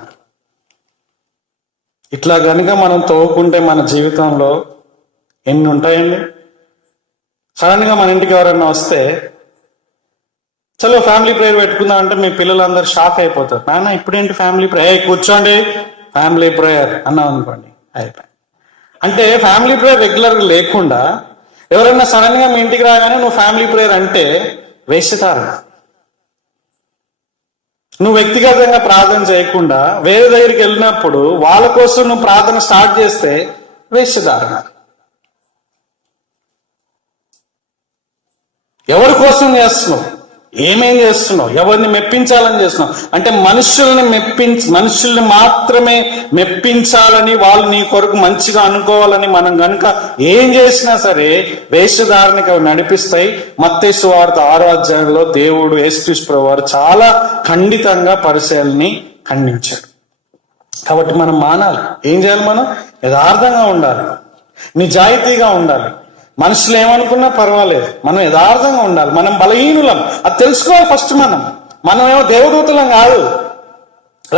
ఇట్లా కనుక మనం తవ్వుకుంటే మన జీవితంలో ఎన్ని ఉంటాయండి. సడన్ గా మన ఇంటికి ఎవరన్నా వస్తే చలో ఫ్యామిలీ ప్రేయర్ పెట్టుకుందాం అంటే మీ పిల్లలందరూ షాక్ అయిపోతారు. నాన్న ఇప్పుడేంటి ఫ్యామిలీ ప్రేయర్, కూర్చోండి ఫ్యామిలీ ప్రేయర్ అన్నాం అనుకోండి అయిపోయి. అంటే ఫ్యామిలీ ప్రేయర్ రెగ్యులర్ గా లేకుండా ఎవరైనా సడన్ గా మీ ఇంటికి రాగానే నువ్వు ఫ్యామిలీ ప్రేయర్ అంటే వేషధారణ. నువ్వు వ్యక్తిగతంగా ప్రార్థన చేయకుండా వేరే దగ్గరికి వెళ్ళినప్పుడు వాళ్ళ కోసం నువ్వు ప్రార్థన స్టార్ట్ చేస్తే వేషధారణ. ఎవరి కోసం చేస్తున్నావు, ఏమేం చేస్తున్నావు, ఎవరిని మెప్పించాలని చేస్తున్నావు అంటే మనుషుల్ని మాత్రమే మెప్పించాలని, వాళ్ళు నీ కొరకు మంచిగా అనుకోవాలని మనం గనుక ఏం చేసినా సరే వేషధారణకి అవి నడిపిస్తాయి. మత్తయి సువార్త 6వ అధ్యాయంలో దేవుడు యేసుక్రీస్తు ప్రభువారు చాలా ఖండితంగా పరిచయాల్ని ఖండించాడు. కాబట్టి మనం మానాలి. ఏం చేయాలి? మనం యథార్థంగా ఉండాలి, నిజాయితీగా ఉండాలి. మనుషులు ఏమనుకున్నా పర్వాలేదు, మనం యథార్థంగా ఉండాలి. మనం బలహీనులం, అది తెలుసుకోవాలి ఫస్ట్. మనమేమో దేవదూతలం కాదు.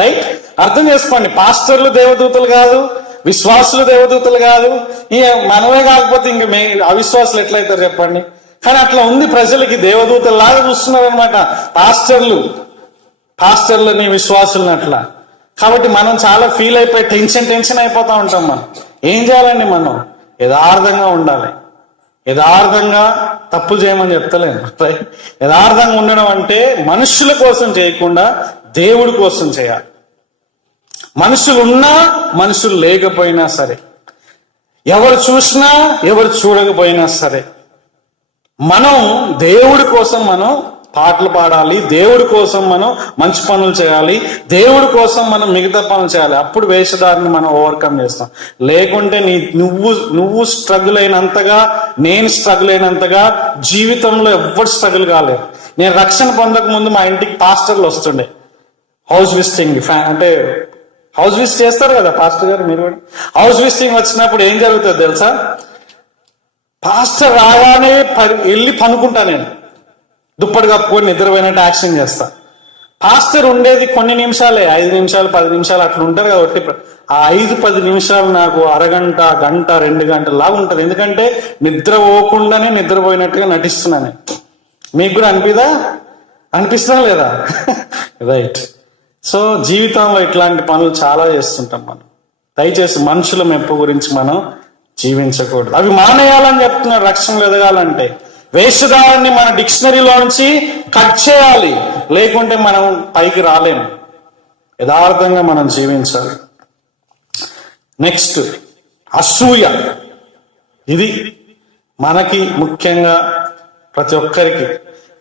రైట్? అర్థం చేసుకోండి. పాస్టర్లు దేవదూతలు కాదు, విశ్వాసులు దేవదూతలు కాదు. ఇక మనమే కాకపోతే ఇంక అవిశ్వాసులు ఎట్లయితారు చెప్పండి? కానీ అట్లా ఉంది, ప్రజలకి దేవదూతల్లాగా చూస్తున్నారు అనమాట పాస్టర్లని, విశ్వాసులని అట్లా. కాబట్టి మనం చాలా ఫీల్ అయిపోయి టెన్షన్ అయిపోతా ఉంటాం. మనం ఏం చేయాలండి? మనం యథార్థంగా ఉండాలి. యథార్థంగా తప్పులు చేయమని చెప్తలేను. యథార్థంగా ఉండడం అంటే మనుషుల కోసం చేయకుండా దేవుడి కోసం చేయాలి. మనుషులు ఉన్నా మనుషులు లేకపోయినా సరే, ఎవరు చూసినా ఎవరు చూడకపోయినా సరే, మనం దేవుడి కోసం మనం పాటలు పాడాలి, దేవుడి కోసం మనం మంచి పనులు చేయాలి, దేవుడి కోసం మనం మిగతా పనులు చేయాలి. అప్పుడు వేషధారిని మనం ఓవర్కమ్ చేస్తాం. లేకుంటే నువ్వు స్ట్రగుల్ అయినంతగా, నేను స్ట్రగుల్ అయినంతగా జీవితంలో ఎవ్వరు స్ట్రగుల్ కాలేదు. నేను రక్షణ పొందక ముందు మా ఇంటికి పాస్టర్లు వస్తుండే, హౌస్ విజిటింగ్. అంటే హౌస్ విజిట్ చేస్తారు కదా పాస్టర్ గారు, మీరు కూడా. హౌస్ విజిటింగ్ వచ్చినప్పుడు ఏం జరుగుతుంది తెలుసా? పాస్టర్ రాగానే వెళ్ళి పనుకుంటా, నేను దుప్పటి కప్పుకొని నిద్రపోయినట్టు యాక్షన్ చేస్తా. పాస్టర్ ఉండేది కొన్ని నిమిషాలే, 5 నిమిషాలు 10 నిమిషాలు అట్లా ఉంటారు కాబట్టి ఆ 5-10 నిమిషాలు నాకు అరగంట, గంట, 2 గంటల లాగా ఉంటుంది. ఎందుకంటే నిద్ర పోకుండానే నిద్రపోయినట్టుగా నటిస్తున్నాను. మీకు కూడా అనిపిస్తా లేదా? రైట్. సో జీవితంలో ఇట్లాంటి పనులు చాలా చేస్తుంటాం మనం. దయచేసి మనుషుల మెప్పు గురించి మనం జీవించకూడదు. అవి మానేయాలని చెప్తున్నారు రక్షణలో ఎదగాలంటే. వేషధారాన్ని మన డిక్షనరీలో నుంచి కట్ చేయాలి, లేకుంటే మనం పైకి రాలేము. యథార్థంగా మనం జీవించాలి. నెక్స్ట్, అసూయ. ఇది మనకి ముఖ్యంగా ప్రతి ఒక్కరికి,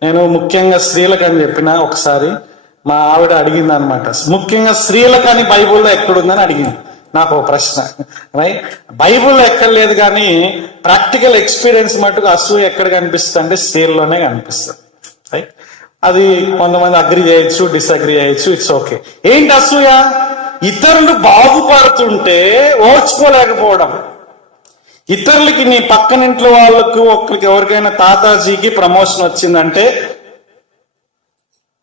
నేను ముఖ్యంగా స్త్రీలకు అని చెప్పిన ఒకసారి మా ఆవిడ అడిగింది అనమాట. ముఖ్యంగా స్త్రీలకని బైబుల్లో ఎక్కడుందని అడిగింది. నాకు ఒక ప్రశ్న. రైట్? బైబుల్లో ఎక్కడ లేదు, కానీ ప్రాక్టికల్ ఎక్స్పీరియన్స్ మటుకు అసూయ ఎక్కడ కనిపిస్తుంది అంటే స్త్రీల్లోనే కనిపిస్తుంది. రైట్? అది కొంతమంది అగ్రి చేయొచ్చు, డిసగ్రి చేయొచ్చు, ఇట్స్ ఓకే. ఏంటి అసూయ? ఇతరులు బాగుపడుతుంటే ఓర్చుకోలేకపోవడం. ఇతరులకి, నీ పక్కనింట్లో వాళ్ళకు, ఒక్కరికి ఎవరికైనా తాతాజీకి ప్రమోషన్ వచ్చిందంటే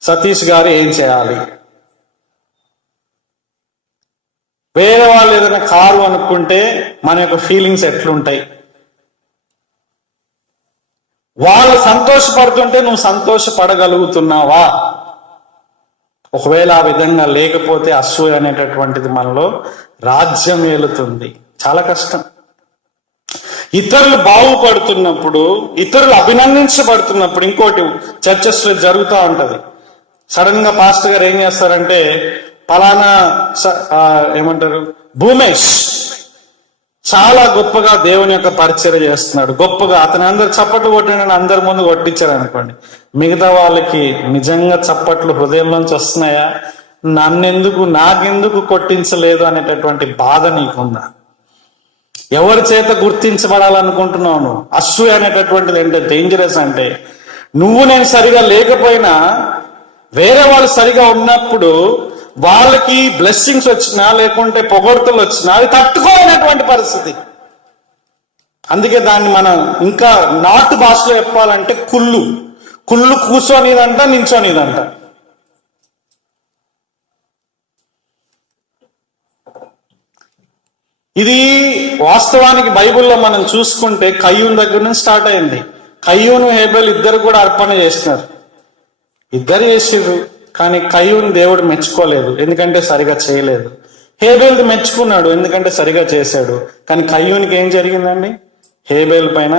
సతీష్ గారు ఏం చేయాలి? వేరే వాళ్ళు ఏదైనా కారు అనుకుంటే మన యొక్క ఫీలింగ్స్ ఎట్లుంటాయి? వాళ్ళు సంతోషపడుతుంటే నువ్వు సంతోషపడగలుగుతున్నావా? ఒకవేళ ఆ విధంగా లేకపోతే అసూయ అనేటటువంటిది మనలో రాజ్యం ఏలుతుంది. చాలా కష్టం. ఇతరులు బాగుపడుతున్నప్పుడు, ఇతరులు అభినందించబడుతున్నప్పుడు, ఇంకోటి చర్చెస్ లో జరుగుతూ ఉంటది. సడన్ గా పాస్టర్ గారు ఏం చేస్తారంటే, పలానా ఏమంటారు, భూమేష్ చాలా గొప్పగా దేవుని యొక్క పరిచర్య చేస్తున్నాడు, గొప్పగా అతని అందరు చప్పట్లు కొట్టిన అందరి ముందు కొట్టించారు అనుకోండి. మిగతా వాళ్ళకి నిజంగా చప్పట్లు హృదయంలోంచి వస్తున్నాయా? నాకెందుకు కొట్టించలేదు అనేటటువంటి బాధ నీకుందా? ఎవరి చేత గుర్తించబడాలనుకుంటున్నావు నువ్వు? అసూయ అనేటటువంటిది ఎంత డేంజరస్ అంటే, నువ్వు నేను సరిగా లేకపోయినా వేరే వాళ్ళు సరిగా ఉన్నప్పుడు వాళ్ళకి బ్లెస్సింగ్స్ వచ్చినా, లేకుంటే పొగడ్తలు వచ్చినా అది తట్టుకోలేనటువంటి పరిస్థితి. అందుకే దాన్ని మనం ఇంకా నాటు భాషలో చెప్పాలంటే కుళ్ళు కూర్చోనిదంట, నించోనిదంట. ఇది వాస్తవానికి బైబిల్లో మనం చూసుకుంటే కయ్యూన్ దగ్గర నుంచి స్టార్ట్ అయింది. కయ్యూను, హేబెల్ ఇద్దరు కూడా అర్పణ చేసినారు. ఇద్దరు చేసిర్రు, కానీ కయ్యూన్ దేవుడు మెచ్చుకోలేదు, ఎందుకంటే సరిగా చేయలేదు. హేబెల్ మెచ్చుకున్నాడు, ఎందుకంటే సరిగా చేశాడు. కానీ కయ్యూనికి ఏం జరిగిందండి? హేబెల్ పైన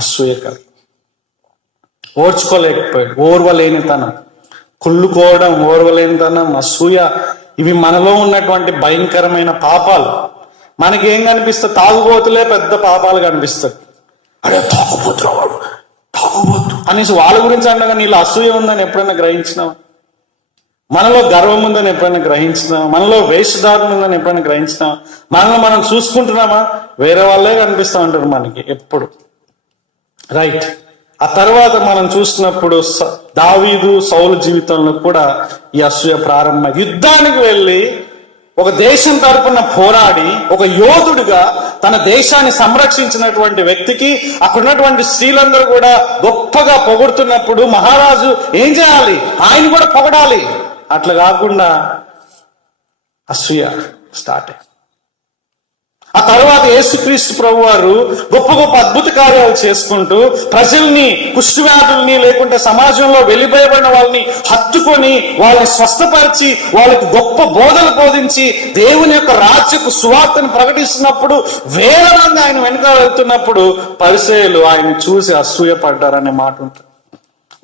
అసూయ కలిగి ఓర్చుకోలేకపోయాడు. ఓర్వలేనితనం, కుళ్ళుకోవడం, ఓర్వలేనితనం, అసూయ, ఇవి మనలో ఉన్నటువంటి భయంకరమైన పాపాలు. మనకేం కనిపిస్తుంది? తాగుబోతులే పెద్ద పాపాలు కనిపిస్తుంది. అరే తాగుబోతురావాడు, తాగుబోతు అనేసి వాళ్ళ గురించి అనగా నీళ్ళు అసూయ ఉందని ఎప్పుడైనా గ్రహించినావా? మనలో గర్వం ఉందని ఎప్పుడైనా గ్రహించినావా? మనలో వేషధారణ ఉందని ఎప్పుడైనా గ్రహించినావా? మనలో మనం చూసుకుంటున్నామా? వేరే వాళ్ళే కనిపిస్తూ ఉంటారు మనకి ఎప్పుడు. రైట్? ఆ తర్వాత మనం చూసినప్పుడు దావీదు, సౌలు జీవితంలో కూడా ఈ అసూయ ప్రారంభం. యుద్ధానికి వెళ్ళి ఒక దేశం తరపున పోరాడి ఒక యోధుడిగా తన దేశాన్ని సంరక్షించినటువంటి వ్యక్తికి అక్కడ ఉన్నటువంటి స్త్రీలందరూ కూడా గొప్పగా పొగుడుతున్నప్పుడు మహారాజు ఏం చేయాలి? ఆయన కూడా పొగడాలి. అట్లా కాకుండా అసూయ స్టార్ట్ అయింది. ఆ తర్వాత యేసుక్రీస్తు ప్రభు వారు గొప్ప గొప్ప అద్భుత కార్యాలు చేసుకుంటూ ప్రజల్ని, కుష్ఠవ్యాధుల్ని, లేకుంటే సమాజంలో వెలివేయబడిన వాళ్ళని హత్తుకొని వాళ్ళని స్వస్థపరిచి వాళ్ళకి గొప్ప బోధలు బోధించి దేవుని యొక్క రాజ్యపు సువార్తను ప్రకటిస్తున్నప్పుడు వేల మంది ఆయన వెనుక వెళ్తున్నప్పుడు పరిసయ్యులు ఆయన చూసి అసూయ పడ్డారనే మాట ఉంటుంది.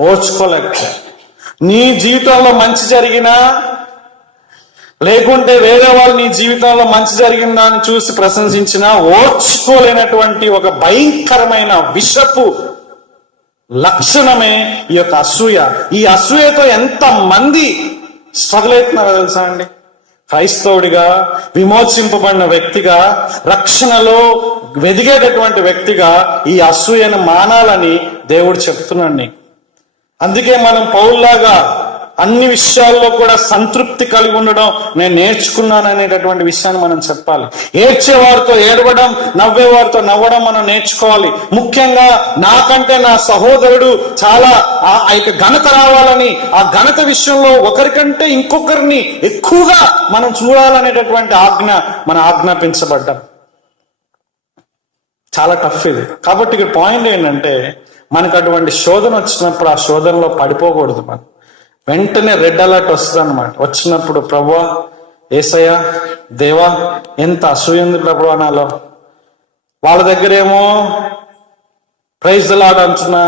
ఓర్చుకోలేకపోయారు. నీ జీవితంలో మంచి జరిగినా లేకుంటే వేరే వాళ్ళు నీ జీవితంలో మంచి జరిగిందా అని చూసి ప్రశంసించినా ఓర్చుకోలేనటువంటి ఒక భయంకరమైన విషపు లక్షణమే ఈ యొక్క అసూయ. ఈ అసూయతో ఎంత మంది స్ట్రగుల్ అవుతున్నారో తెలుసా అండి? క్రైస్తవుడిగా, విమోచింపబడిన వ్యక్తిగా, రక్షణలో వెదిగేటటువంటి వ్యక్తిగా ఈ అసూయను మానాలని దేవుడు చెప్తున్నాడు. అందుకే మనం పౌల్లాగా అన్ని విషయాల్లో కూడా సంతృప్తి కలిగి ఉండడం నేను నేర్చుకున్నాను అనేటటువంటి విషయాన్ని మనం చెప్పాలి. ఏడ్చేవారితో ఏడవడం, నవ్వేవారితో నవ్వడం మనం నేర్చుకోవాలి. ముఖ్యంగా నాకంటే నా సహోదరుడు చాలా ఆ ఘనత రావాలని, ఆ ఘనత విషయంలో ఒకరికంటే ఇంకొకరిని ఎక్కువగా మనం చూడాలనేటటువంటి ఆజ్ఞ మనం ఆజ్ఞాపించబడ్డాం. చాలా టఫ్ ఇది. కాబట్టి ఇక్కడ పాయింట్ ఏంటంటే, మనకు అటువంటి శోధన వచ్చినప్పుడు ఆ శోధనలో పడిపోకూడదు. మనం వెంటనే రెడ్ అలర్ట్ వస్తుంది అన్నమాట. వచ్చినప్పుడు ప్రభువా, యేసయ్యా, దేవా, ఎంత అసూయ ఉంది ప్రభువా నాలో. వాళ్ళ దగ్గరేమో ప్రైజ్ ది లార్డ్ అంటున్నా,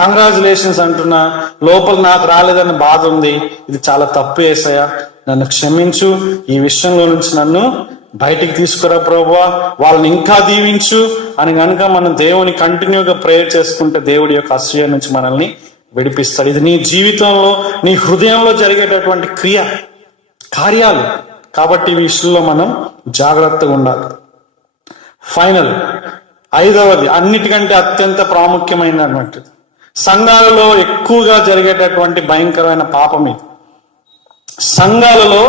కంగ్రాచులేషన్స్ అంటున్నా, లోపల నాకు రాలేదని బాధ ఉంది. ఇది చాలా తప్పు యేసయ్యా, నన్ను క్షమించు, ఈ విషయంలో నుంచి నన్ను బయటికి తీసుకురా ప్రభువా, వాళ్ళని ఇంకా దీవించు అని కనుక మనం దేవుని కంటిన్యూగా ప్రేయర్ చేసుకుంటే దేవుడి యొక్క అసూయ నుంచి మనల్ని విడిపిస్తాడు. ఇది నీ జీవితంలో, నీ హృదయంలో జరిగేటటువంటి కార్యాలు. కాబట్టి ఈ విషయంలో మనం జాగ్రత్తగా ఉండాలి. ఫైనల్, 5వది, అన్నిటికంటే అత్యంత ప్రాముఖ్యమైనది అన్నట్టు, సంఘాలలో ఎక్కువగా జరిగేటటువంటి భయంకరమైన పాపం ఇది. సంఘాలలో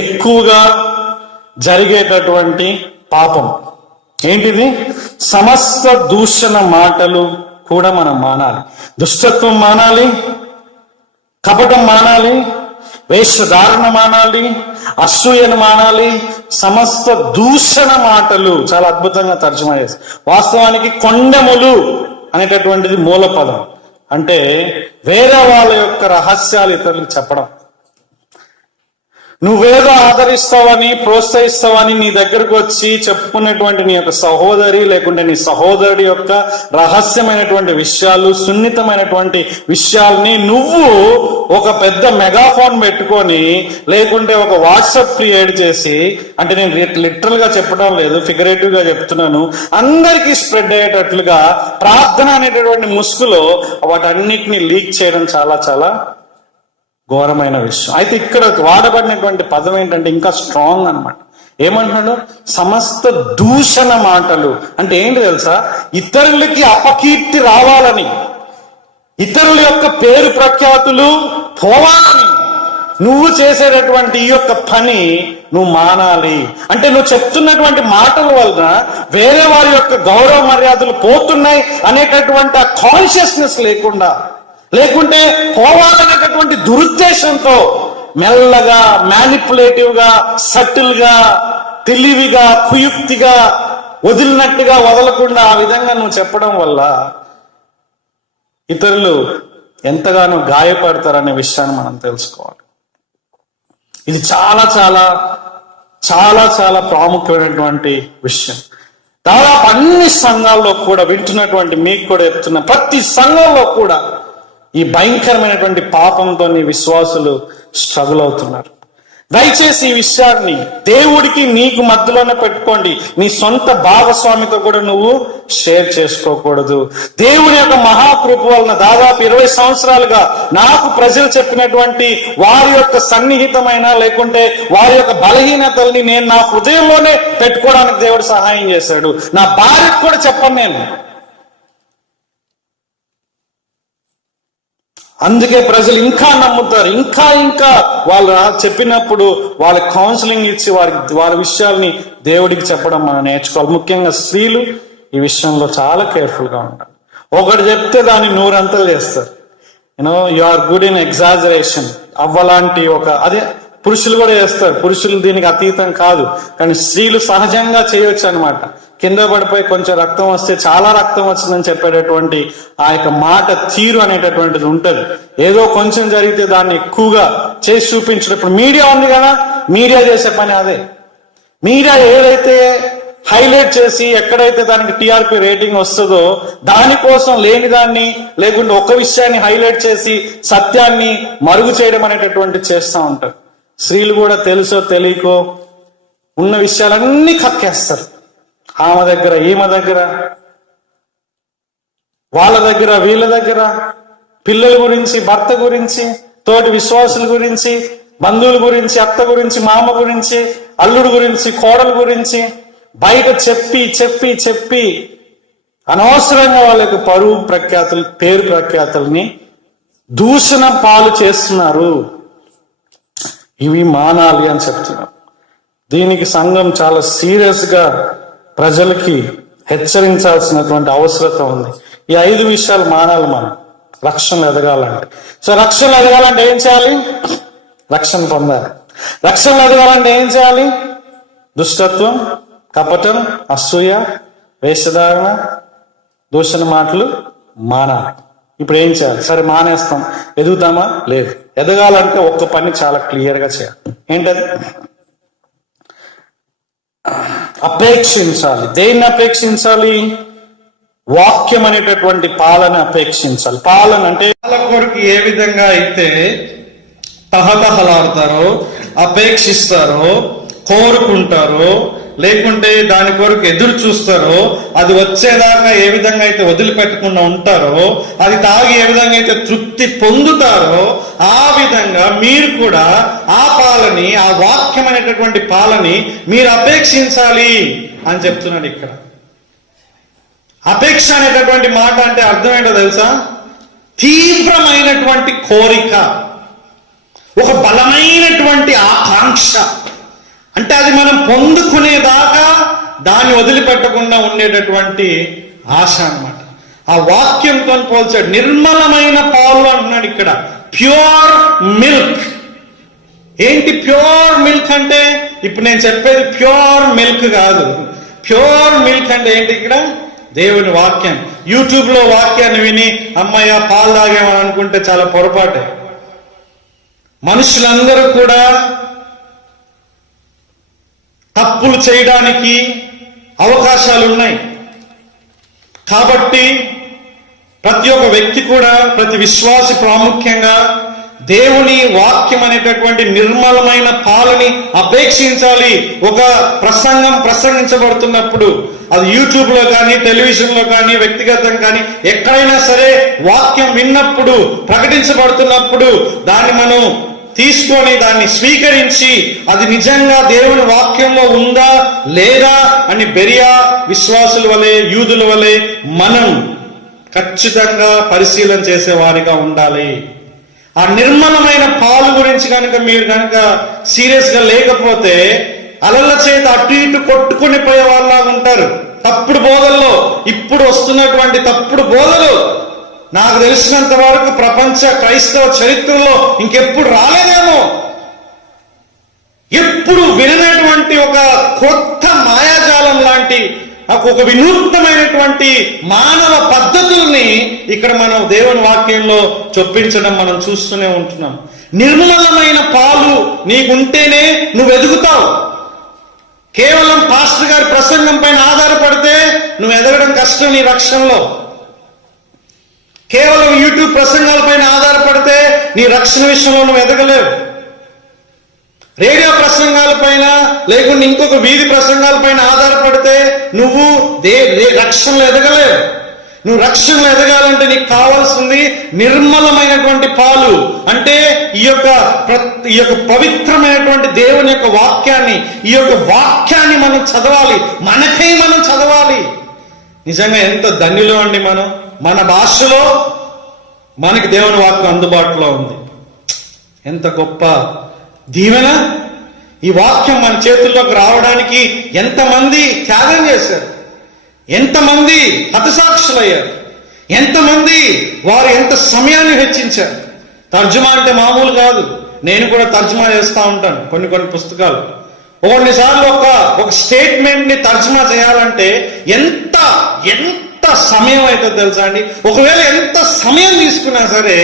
ఎక్కువగా జరిగేటటువంటి పాపం ఏంటిది? సమస్త దూషణ మాటలు కూడా మనం మానాలి. దుష్టత్వం మానాలి, కపటం మానాలి, వేషధారణ మానాలి, అసూయను మానాలి, సమస్త దూషణ మాటలు. చాలా అద్భుతంగా తర్జుమా చేస్తారు. వాస్తవానికి కొండెములు అనేటటువంటిది మూల పదం. అంటే వేరే వాళ్ళ యొక్క రహస్యాలు ఇతరులకు చెప్పడం. నువ్వేదో ఆదరిస్తావని, ప్రోత్సహిస్తావని నీ దగ్గరకు వచ్చి చెప్పుకునేటువంటి నీ యొక్క సహోదరి లేకుంటే నీ సహోదరుడి యొక్క రహస్యమైనటువంటి విషయాలు, సున్నితమైనటువంటి విషయాల్ని నువ్వు ఒక పెద్ద మెగాఫోన్ పెట్టుకొని, లేకుంటే ఒక వాట్సాప్ క్రియేట్ చేసి, అంటే నేను లిటరల్ గా చెప్పడం లేదు, ఫిగరేటివ్ గా చెప్తున్నాను, అందరికీ స్ప్రెడ్ అయ్యేటట్లుగా ప్రార్థన అనేటటువంటి ముసుగులో వాటన్నిటిని లీక్ చేయడం చాలా చాలా ఘోరమైన విషయం. అయితే ఇక్కడ వాడబడినటువంటి పదం ఏంటంటే ఇంకా స్ట్రాంగ్ అన్నమాట. ఏమంటున్నాడు? సమస్త దూషణ మాటలు. అంటే ఏంటి తెలుసా? ఇతరులకి అపకీర్తి రావాలని, ఇతరుల యొక్క పేరు ప్రఖ్యాతులు పోవాలని నువ్వు చేసేటటువంటి ఈ యొక్క పని నువ్వు మానాలి. అంటే నువ్వు చెప్తున్నటువంటి మాటల వలన వేరే వారి యొక్క గౌరవ మర్యాదలు పోతున్నాయి అనేటటువంటి ఆ కాన్షియస్నెస్ లేకుండా, లేకుంటే పోవాలనేటటువంటి దురుద్దేశంతో మెల్లగా, మ్యానిపులేటివ్ గా, సటిల్ గా, తెలివిగా, కుయుక్తిగా, వదిలినట్టుగా వదలకుండా ఆ విధంగా నువ్వు చెప్పడం వల్ల ఇతరులు ఎంతగానో గాయపడతారనే విషయాన్ని మనం తెలుసుకోవాలి. ఇది చాలా చాలా చాలా చాలా ప్రాముఖ్యమైనటువంటి విషయం. దాదాపు అన్ని సంఘాల్లో కూడా, వింటున్నటువంటి మీకు కూడా చెప్తున్నా, ప్రతి సంఘంలో కూడా ఈ భయంకరమైనటువంటి పాపంతో విశ్వాసులు స్ట్రగుల్ అవుతున్నారు. దయచేసి ఈ విషయాన్ని దేవుడికి నీకు మధ్యలోనే పెట్టుకోండి. నీ సొంత భాగస్వామితో కూడా నువ్వు షేర్ చేసుకోకూడదు. దేవుని యొక్క మహాకృప వలన దాదాపు 20 సంవత్సరాలుగా నాకు ప్రజలు చెప్పినటువంటి వారి యొక్క సన్నిహితమైన, లేకుంటే వారి యొక్క బలహీనతల్ని నేను నా హృదయంలోనే పెట్టుకోవడానికి దేవుడు సహాయం చేశాడు. నా భార్యకు కూడా చెప్పను నేను. అందుకే ప్రజలు ఇంకా నమ్ముతారు. ఇంకా ఇంకా వాళ్ళు చెప్పినప్పుడు వాళ్ళకి కౌన్సిలింగ్ ఇచ్చి వారి విషయాల్ని దేవుడికి చెప్పడం మనం నేర్చుకోవాలి. ముఖ్యంగా స్త్రీలు ఈ విషయంలో చాలా కేర్ఫుల్ గా ఉంటారు. ఒకటి చెప్తే దాన్ని 100 అంతలు చేస్తారు. You are good in exaggeration అవ్వలాంటి అదే పురుషులు కూడా చేస్తారు. పురుషులు దీనికి అతీతం కాదు, కానీ స్త్రీలు సహజంగా చేయొచ్చు అనమాట. కింద పడిపోయి కొంచెం రక్తం వస్తే చాలా రక్తం వచ్చిందని చెప్పేటటువంటి ఆ యొక్క మాట తీరు అనేటటువంటిది ఉంటది. ఏదో కొంచెం జరిగితే దాన్ని ఎక్కువగా చేసి చూపించడం. ఇప్పుడు మీడియా ఉంది కదా, మీడియా చేసే పని అదే. మీడియా ఏదైతే హైలైట్ చేసి ఎక్కడైతే దానికి టీఆర్పీ రేటింగ్ వస్తుందో దానికోసం లేని దాన్ని లేకుంటే ఒక విషయాన్ని హైలైట్ చేసి సత్యాన్ని మరుగు చేయడం అనేటటువంటి చేస్తూ ఉంటారు. స్త్రీలు కూడా తెలుసో తెలియకో ఉన్న విషయాలన్నీ కక్కేస్తారు. ఆమె దగ్గర, ఈమె దగ్గర, వాళ్ళ దగ్గర, వీళ్ళ దగ్గర, పిల్లల గురించి, భర్త గురించి, తోటి విశ్వాసుల గురించి, బంధువుల గురించి, అత్త గురించి, మామ గురించి, అల్లుడు గురించి, కోడల గురించి బయట చెప్పి చెప్పి చెప్పి అనవసరంగా వాళ్ళకి పరువు ప్రఖ్యాతులు, పేరు ప్రఖ్యాతుల్ని దూషణ పాలు చేస్తున్నారు. ఇవి మానాలి అని చెప్తున్నారు. దీనికి సంఘం చాలా సీరియస్ గా ప్రజలకి హెచ్చరించాల్సినటువంటి అవసరం ఉంది. ఈ 5 విషయాలు మానాలి మనం రక్షణ ఎదగాలంటే. సో రక్షణ ఎదగాలంటే ఏం చేయాలి? రక్షణ పొందాలి. రక్షణ ఎదగాలంటే ఏం చేయాలి? దుష్టత్వం, కపటం, అసూయ, వేషధారణ, దూషణ మాటలు మానాలి. ఇప్పుడు ఏం చేయాలి? సరే మానేస్తాం, ఎదుగుతామా? లేదు. ఎదగాలంటే ఒక్క పని చాలా క్లియర్ గా చేయాలి. ఏంటది? అపేక్షించాలి. దేన్ని అపేక్షించాలి? వాక్యం అనేటటువంటి పాలన అపేక్షించాలి. పాలన అంటే వాళ్ళ కొరకు ఏ విధంగా అయితే తహతహలాడతారో, అపేక్షిస్తారో, కోరుకుంటారో, లేకుంటే దాని కొరకు ఎదురు చూస్తారో, అది వచ్చేదాకా ఏ విధంగా అయితే వదిలిపెట్టకుండా ఉంటారో, అది తాగి ఏ విధంగా అయితే తృప్తి పొందుతారో, ఆ విధంగా మీరు కూడా ఆ పాలని, ఆ వాక్యం అనేటటువంటి పాలని మీరు అపేక్షించాలి అని చెప్తున్నాడు ఇక్కడ. అపేక్ష అనేటటువంటి మాట అంటే అర్థం ఏంటో తెలుసా? తీవ్రమైనటువంటి కోరిక, ఒక బలమైనటువంటి ఆకాంక్ష. అంటే అది మనం పొందుకునేదాకా దాన్ని వదిలిపెట్టకుండా ఉండేటటువంటి ఆశ అన్నమాట. ఆ వాక్యంతో పోల్చాడు. నిర్మలమైన పాలు అంటున్నాడు ఇక్కడ. Pure milk. ఏంటి ప్యూర్ మిల్క్ అంటే? ఇప్పుడు నేను చెప్పేది ప్యూర్ మిల్క్ కాదు. ప్యూర్ మిల్క్ అంటే ఏంటి? ఇక్కడ దేవుని వాక్యం. యూట్యూబ్ లో వాక్యాన్ని విని అమ్మయ్య పాలు తాగేమని అనుకుంటే చాలా పొరపాటే. మనుషులందరూ కూడా తప్పులు చేయడానికి అవకాశాలు ఉన్నాయి. కాబట్టి ప్రతి ఒక్క వ్యక్తి కూడా, ప్రతి విశ్వాసి ప్రాముఖ్యంగా దేవుని వాక్యం అనేటటువంటి నిర్మలమైన పాలని అపేక్షించాలి. ఒక ప్రసంగం ప్రసంగించబడుతున్నప్పుడు, అది యూట్యూబ్ లో కానీ, టెలివిజన్ లో కానీ, వ్యక్తిగతం కానీ, ఎక్కడైనా సరే వాక్యం విన్నప్పుడు, ప్రకటించబడుతున్నప్పుడు దాన్ని మనం తీసుకొని దాన్ని స్వీకరించి అది నిజంగా దేవుని వాక్యంలో ఉందా లేదా అని బెరియా విశ్వాసుల వలె, యూదుల వలె మనం ఖచ్చితంగా పరిశీలన చేసేవారిగా ఉండాలి. ఆ నిర్మలమైన పాలు గురించి కనుక మీరు కనుక సీరియస్ గా లేకపోతే అలల చేత అటు ఇటు కొట్టుకుని పోయే వాళ్ళలాగా ఉంటారు. తప్పుడు బోధల్లో, ఇప్పుడు వస్తున్నటువంటి తప్పుడు బోధలు నాకు తెలిసినంత వరకు ప్రపంచ క్రైస్తవ చరిత్రలో ఇంకెప్పుడు రాలేదేమో. ఎప్పుడు వినటువంటి ఒక కొత్త మాయాజాలం లాంటి ఒక వినూత్నమైనటువంటి మానవ పద్ధతుల్ని ఇక్కడ మనం దేవుని వాక్యంలో చొప్పించడం మనం చూస్తూనే ఉంటున్నాం. నిర్మలమైన పాలు నీకుంటేనే నువ్వు ఎదుగుతావు. కేవలం పాస్టర్ గారి ప్రసంగం పైన ఆధారపడితే నువ్వు ఎదగడం కష్టం నీ రక్షణలో. కేవలం యూట్యూబ్ ప్రసంగాలపైన ఆధారపడితే నీ రక్షణ విషయంలో నువ్వు ఎదగలేవు. రేడియో ప్రసంగాలపైన లేకుండా ఇంకొక వీధి ప్రసంగాలపైన ఆధారపడితే నువ్వు రక్షణలో ఎదగలేవు. నువ్వు రక్షణలో ఎదగాలంటే నీకు కావాల్సింది నిర్మలమైనటువంటి పాలు. అంటే ఈ యొక్క పవిత్రమైనటువంటి దేవుని యొక్క వాక్యాన్ని, ఈ యొక్క వాక్యాన్ని మనం చదవాలి. మనకై మనం చదవాలి. నిజంగా ఎంత ధన్యులు అండి మనం. మన భాషలో మనకి దేవుని వాక్యం అందుబాటులో ఉంది. ఎంత గొప్ప దీవెన! ఈ వాక్యం మన చేతుల్లోకి రావడానికి ఎంతమంది త్యాగం చేశారు, ఎంతమంది హతసాక్షులయ్యారు, ఎంతమంది వారు ఎంత సమయాన్ని వెచ్చించారు. తర్జుమా అంటే మామూలు కాదు. నేను కూడా తర్జుమా చేస్తూ ఉంటాను కొన్ని పుస్తకాలు. కొన్నిసార్లు ఒక స్టేట్మెంట్ ని తర్జుమా చేయాలంటే ఎంత సమయం అవుతుందో తెలుసా అండి. ఒకవేళ ఎంత సమయం తీసుకున్నా సరే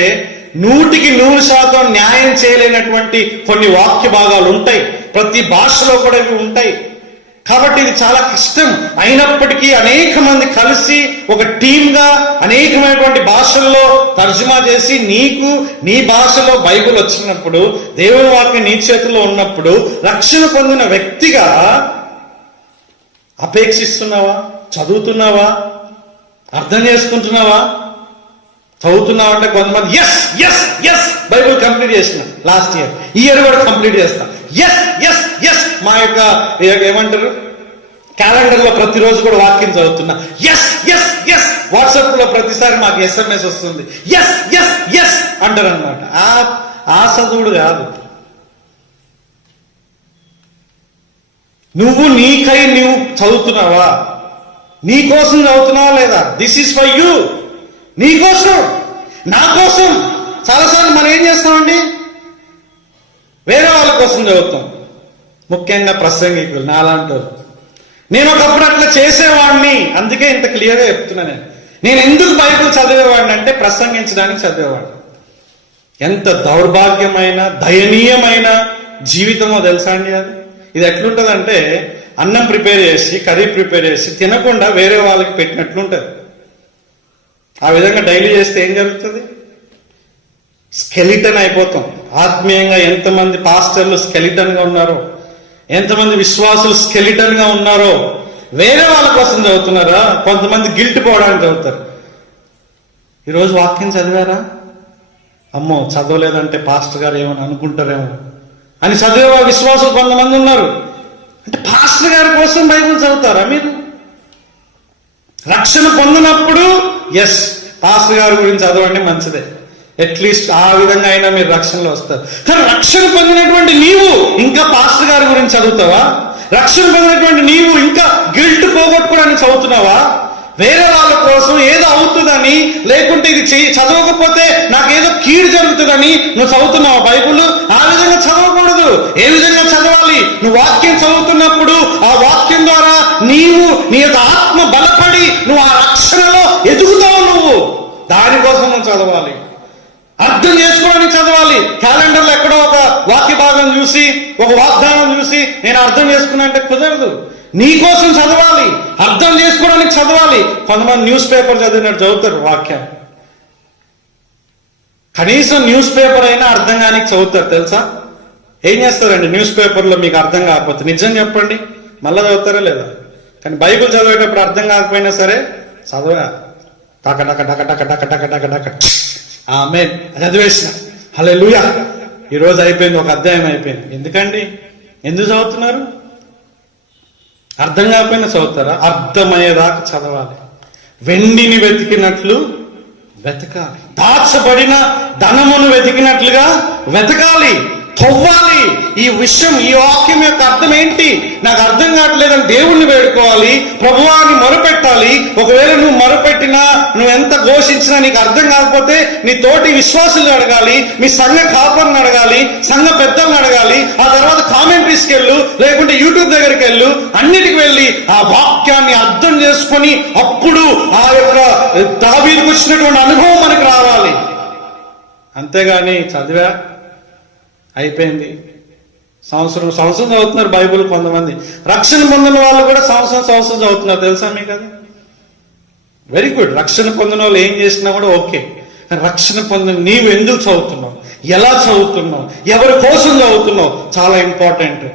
100% న్యాయం చేయలేనటువంటి కొన్ని వాక్య భాగాలు ఉంటాయి. ప్రతి భాషలో కూడా ఇవి ఉంటాయి. కాబట్టి ఇది చాలా కష్టం. అయినప్పటికీ అనేక మంది కలిసి ఒక టీమ్గా అనేకమైనటువంటి భాషల్లో తర్జుమా చేసి నీకు నీ భాషలో బైబిల్ వచ్చినప్పుడు, దేవుని వాక్యం నీ చేతుల్లో ఉన్నప్పుడు రక్షణ పొందిన వ్యక్తిగా అపేక్షిస్తున్నావా? చదువుతున్నావా? అర్థం చేసుకుంటున్నావా? చదువుతున్నావా అంటే కొంతమంది yes yes yes Bible complete చేసిన లాస్ట్ ఇయర్ కూడా కంప్లీట్ చేస్తా, ఎస్ ఎస్ ఎస్ మా యొక్క ఏమంటారు క్యాలెండర్ లో ప్రతిరోజు కూడా వాక్యం చదువుతున్నా, ఎస్ ఎస్ ఎస్ వాట్సాప్ లో ప్రతిసారి మాకు SMS వస్తుంది, ఎస్ ఎస్ ఎస్ అంటారు అనమాట. ఆ చదువుడు కాదు. నీకై నువ్వు చదువుతున్నావా? నీ కోసం చదువుతున్నావా లేదా? This is for you. నీ కోసం, నా కోసం. చాలాసార్లు మనం ఏం చేస్తామండి, వేరే వాళ్ళ కోసం చదువుతాం. ముఖ్యంగా ప్రసంగికులు నాలాంటి. నేను ఒకప్పుడు అట్లా చేసేవాడిని, అందుకే ఇంత క్లియర్గా చెప్తున్నా. నేను ఎందుకు బైబిల్ చదివేవాడిని అంటే ప్రసంగించడానికి చదివేవాడిని. ఎంత దౌర్భాగ్యమైన దయనీయమైన జీవితమో తెలుసా అండి అది. ఇది ఎట్లుంటుందంటే అన్నం ప్రిపేర్ చేసి కర్రీ ప్రిపేర్ చేసి తినకుండా వేరే వాళ్ళకి పెట్టినట్లుంటుంది. ఆ విధంగా డైలీ చేస్తే ఏం జరుగుతుంది? స్కెలిటన్ అయిపోతాం. ఆత్మీయంగా ఎంతమంది పాస్టర్లు స్కెలిటన్ గా ఉన్నారో, ఎంతమంది విశ్వాసులు స్కెలిటన్ గా ఉన్నారో. వేరే వాళ్ళ కోసం చదువుతున్నారా? కొంతమంది గిల్ట్ పోవడానికి చదువుతారు. ఈరోజు వాక్యం చదివారా? అమ్మో చదవలేదంటే పాస్టర్ గారు ఏమని అనుకుంటారేమో అని చదివే విశ్వాసులు కొంతమంది ఉన్నారు. అంటే పాస్టర్ గారి కోసం బైబిల్ చదువుతారా మీరు? రక్షణ పొందినప్పుడు ఎస్ పాస్టర్ గారి గురించి చదవండి, మంచిదే. అట్లీస్ట్ ఆ విధంగా అయినా మీరు రక్షణలో వస్తారు. కానీ రక్షణ పొందినటువంటి నీవు ఇంకా పాస్టర్ గారి గురించి చదువుతావా? రక్షణ పొందినటువంటి నీవు ఇంకా గిల్ట్ పోగొట్టుకోవడానికి చదువుతున్నావా? వేరే వాళ్ళ కోసం ఏదో అవుతుందని, లేకుంటే ఇది చదవకపోతే నాకేదో కీడు జరుగుతుందని నువ్వు చదువుతున్నావా బైబుల్? ఆ విధంగా చదవకూడదు. ఏ విధంగా చదవాలి? నువ్వు వాక్యం చదువుతున్నప్పుడు ఆ వాక్యం ద్వారా నీ యొక్క ఆత్మ బలపడి నువ్వు ఆ రక్షణలో ఎదుగుతావు. నువ్వు దానికోసం నువ్వు చదవాలి, అర్థం చేసుకోవడానికి చదవాలి. క్యాలెండర్లో ఎక్కడో ఒక వాక్య భాగం చూసి, ఒక వాగ్దానం చూసి నేను అర్థం చేసుకున్నా అంటే కుదరదు. నీ కోసం చదవాలి, అర్థం చేసుకోవడానికి చదవాలి. కొంతమంది న్యూస్ పేపర్ చదివినట్టు చదువుతారు వాక్యాన్ని. కనీసం న్యూస్ పేపర్ అయినా అర్థం కానీ చదువుతారు తెలుసా? ఏం చేస్తారండి న్యూస్ పేపర్లో మీకు అర్థం కాకపోతే? నిజం చెప్పండి, మళ్ళా చదువుతారా లేదా? కానీ బైబిల్ చదివేటప్పుడు అర్థం కాకపోయినా సరే చదవా టక టక టక టక టక టక టక టక ఆమేన్ చదివేసిన, హల్లెలూయా, ఈరోజు అయిపోయింది, ఒక అధ్యాయం అయిపోయింది. ఎందుకండి? ఎందుకు చదువుతున్నారు? అర్థం కాకపోయినా చదువుతారా? అర్థమయ్యేదాకా చదవాలి. వెండిని వెతికినట్లు వెతకాలి, దాచబడిన ధనమును వెతికినట్లుగా వెతకాలి, తవ్వాలి. ఈ విషయం, ఈ వాక్యం యొక్క అర్థం ఏంటి? నాకు అర్థం కావట్లేదని దేవుణ్ణి వేడుకోవాలి, ప్రభువాన్ని మొరపెట్టాలి. ఒకవేళ నువ్వు మొరపెట్టినా, నువ్వు ఎంత ఘోషించినా నీకు అర్థం కాకపోతే నీ తోటి విశ్వాసులను అడగాలి, మీ సంఘ కాపర్ని అడగాలి, సంఘ పెద్దలను అడగాలి. ఆ తర్వాత కామెంట్రీస్కి వెళ్ళు, లేకుంటే యూట్యూబ్ దగ్గరికి వెళ్ళు, అన్నిటికి వెళ్ళి ఆ వాక్యాన్ని అర్థం చేసుకొని అప్పుడు ఆ యొక్క దావీదుకు వచ్చినటువంటి అనుభవం మనకు రావాలి. అంతేగాని చదివా అయిపోయింది, సంవత్సరం చదువుతున్నారు బైబిల్. కొంతమంది రక్షణ పొందిన వాళ్ళు కూడా సంవత్సరం చదువుతున్నారు తెలుసా మీకు? అది వెరీ గుడ్. రక్షణ పొందిన వాళ్ళు ఏం చేసినా కూడా ఓకే. కానీ రక్షణ పొందిన నీవు ఎందుకు చదువుతున్నావు, ఎలా చదువుతున్నావు, ఎవరి కోసం చదువుతున్నావు చాలా ఇంపార్టెంట్.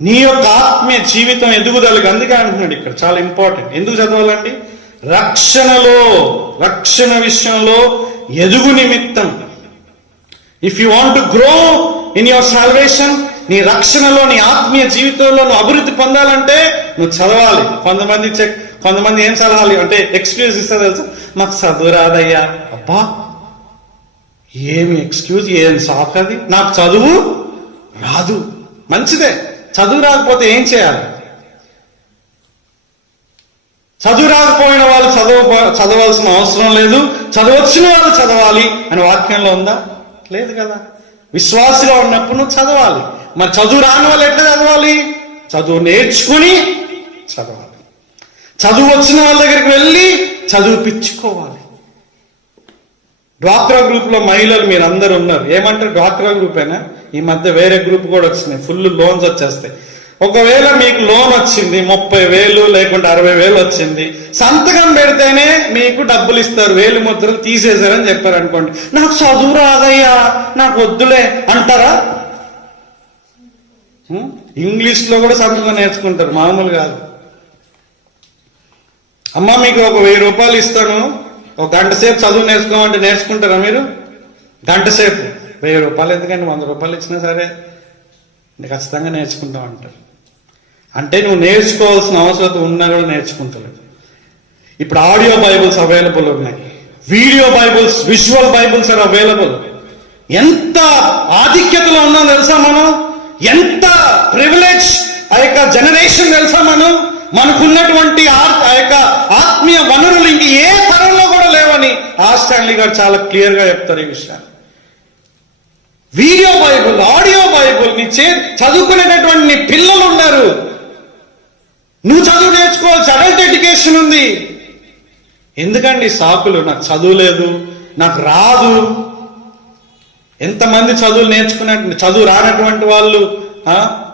నీ యొక్క ఆత్మీయ జీవితం ఎదుగుదలకి, అందుకే అంటున్నాడు ఇక్కడ చాలా ఇంపార్టెంట్. ఎందుకు చదవాలండి? రక్షణ విషయంలో ఎదుగు నిమిత్తం. If you want to grow in your salvation, నీ రక్షణలో, నీ ఆత్మీయ జీవితంలో నువ్వు అభివృద్ధి పొందాలంటే నువ్వు చదవాలి. కొంతమంది ఏం సలహాలు అంటే ఎక్స్క్యూజ్ ఇస్తారు తెలుసా, మాకు చదువు రాదయ్యా. అబ్బా, ఏమి ఎక్స్క్యూజ్, ఏం సాకు అది, నాకు చదువు రాదు. మంచిదే, చదువు రాకపోతే ఏం చేయాలి? చదువు రాకపోయిన వాళ్ళు చదవాల్సిన అవసరం లేదు, చదవచ్చిన వాళ్ళు చదవాలి అని వాక్యంలో ఉందా? లేదు కదా. విశ్వాసిగా ఉన్నప్పుడు నువ్వు చదవాలి. మరి చదువు రాని వాళ్ళు ఎట్లా చదవాలి? చదువు నేర్చుకుని చదవాలి. చదువు వచ్చిన వాళ్ళ దగ్గరికి వెళ్ళి చదువుపించుకోవాలి. డ్వాక్రా గ్రూప్ లో మహిళలు మీరు అందరు ఉన్నారు. ఏమంటారు, డ్వాక్రా గ్రూపేనా? ఈ మధ్య వేరే గ్రూప్ కూడా వచ్చినాయి, ఫుల్ లోన్స్ వచ్చేస్తాయి. ఒకవేళ మీకు లోన్ వచ్చింది 30,000 లేకుంటే 60,000 వచ్చింది, సంతకం పెడితేనే మీకు డబ్బులు ఇస్తారు, వేలు ముద్రలు తీసేశారని చెప్పారు అనుకోండి. నాకు చదువు రాదయ్యా, నాకు వద్దులే అంటారా? ఇంగ్లీష్ లో కూడా సంతకం నేర్చుకుంటారు, మామూలు కాదు. అమ్మ మీకు ఒక 1000 రూపాయలు ఇస్తాను, ఒక గంట సేపు చదువు నేర్చుకోమంటే నేర్చుకుంటారా మీరు? గంట సేపు 1000 రూపాయలు ఎందుకంటే 100 రూపాయలు ఇచ్చినా సరే ఖచ్చితంగా నేర్చుకుంటాం అంటారు. అంటే నువ్వు నేర్చుకోవాల్సిన అవసరం ఉన్నా కూడా నేర్చుకుంటలేదు. ఇప్పుడు ఆడియో బైబుల్స్ అవైలబుల్ ఉన్నాయి, video Bibles, visual Bibles are available. ఎంత ఆధిక్యతలో ఉన్నాం తెలుసా మనం? ఎంత ప్రివిలేజ్ ఆ యొక్క జనరేషన్ తెలుసా మనం? మనకున్నటువంటి ఆ యొక్క ఆత్మీయ వనరులు ఇంక ఏ తరంలో కూడా లేవని స్టాన్లీ గారు చాలా క్లియర్ గా చెప్తారు ఈ విషయాన్ని. వీడియో బైబుల్, ఆడియో బైబుల్ ని చదువుకునేటటువంటి నీ పిల్లలు ఉన్నారు. నువ్వు చదువు నేర్చుకోవచ్చు, అడల్ట్ ఎడ్యుకేషన్ ఉంది. ఎందుకండి సాకులు? నాకు చదువు లేదు, నాకు రాదు. ఎంతమంది చదువు రానటువంటి వాళ్ళు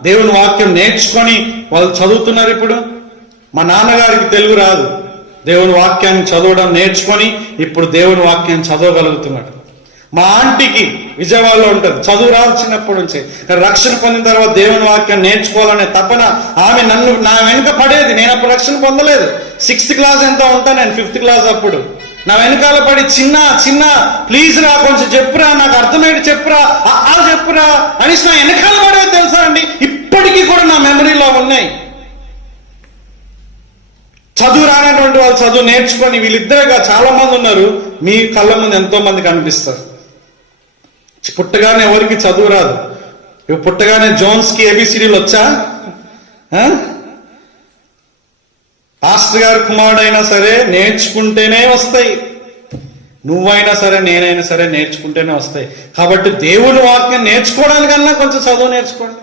దేవుని వాక్యం నేర్చుకొని వాళ్ళు చదువుతున్నారు. ఇప్పుడు మా నాన్నగారికి తెలుగు రాదు, దేవుని వాక్యాన్ని చదవడం నేర్చుకొని ఇప్పుడు దేవుని వాక్యాన్ని చదవగలుగుతున్నాడు. మా ఆంటీకి విజయవాడలో ఉంటుంది, చదువు రాదు చిన్నప్పటి నుంచి, రక్షణ పొందిన తర్వాత దేవుని వాక్యాన్ని నేర్చుకోవాలనే తపన ఆమె నా వెనుక పడేది. నేను అప్పుడు రక్షణ పొందలేదు, 6th క్లాస్ ఎంత ఉంటా, నేను 5th క్లాస్ అప్పుడు. నా వెనకాల పడి చిన్న ప్లీజ్ రా, కొంచెం చెప్పురా, నాకు అర్థమయ్యేది చెప్పురా, చెప్పురా అనేసి నా వెనకాల పడేది తెలుసా అండి. ఇప్పటికీ కూడా నా మెమరీలో ఉన్నాయి. చదువు రానటువంటి వాళ్ళు చదువు నేర్చుకొని వీళ్ళిద్దరుగా చాలా మంది ఉన్నారు, మీ కళ్ళ ముందు ఎంతో మంది కనిపిస్తారు. పుట్టగానే ఎవరికి చదువు రాదు. పుట్టగానే జోన్స్ కి ABCDలు వచ్చా? పాస్టర్ గారు కుమారుడైనా సరే నేర్చుకుంటేనే వస్తాయి, నువ్వైనా సరే నేనైనా సరే నేర్చుకుంటేనే వస్తాయి. కాబట్టి దేవుని వాక్యం నేర్చుకోవడానికన్నా కొంచెం చదువు నేర్చుకోండి.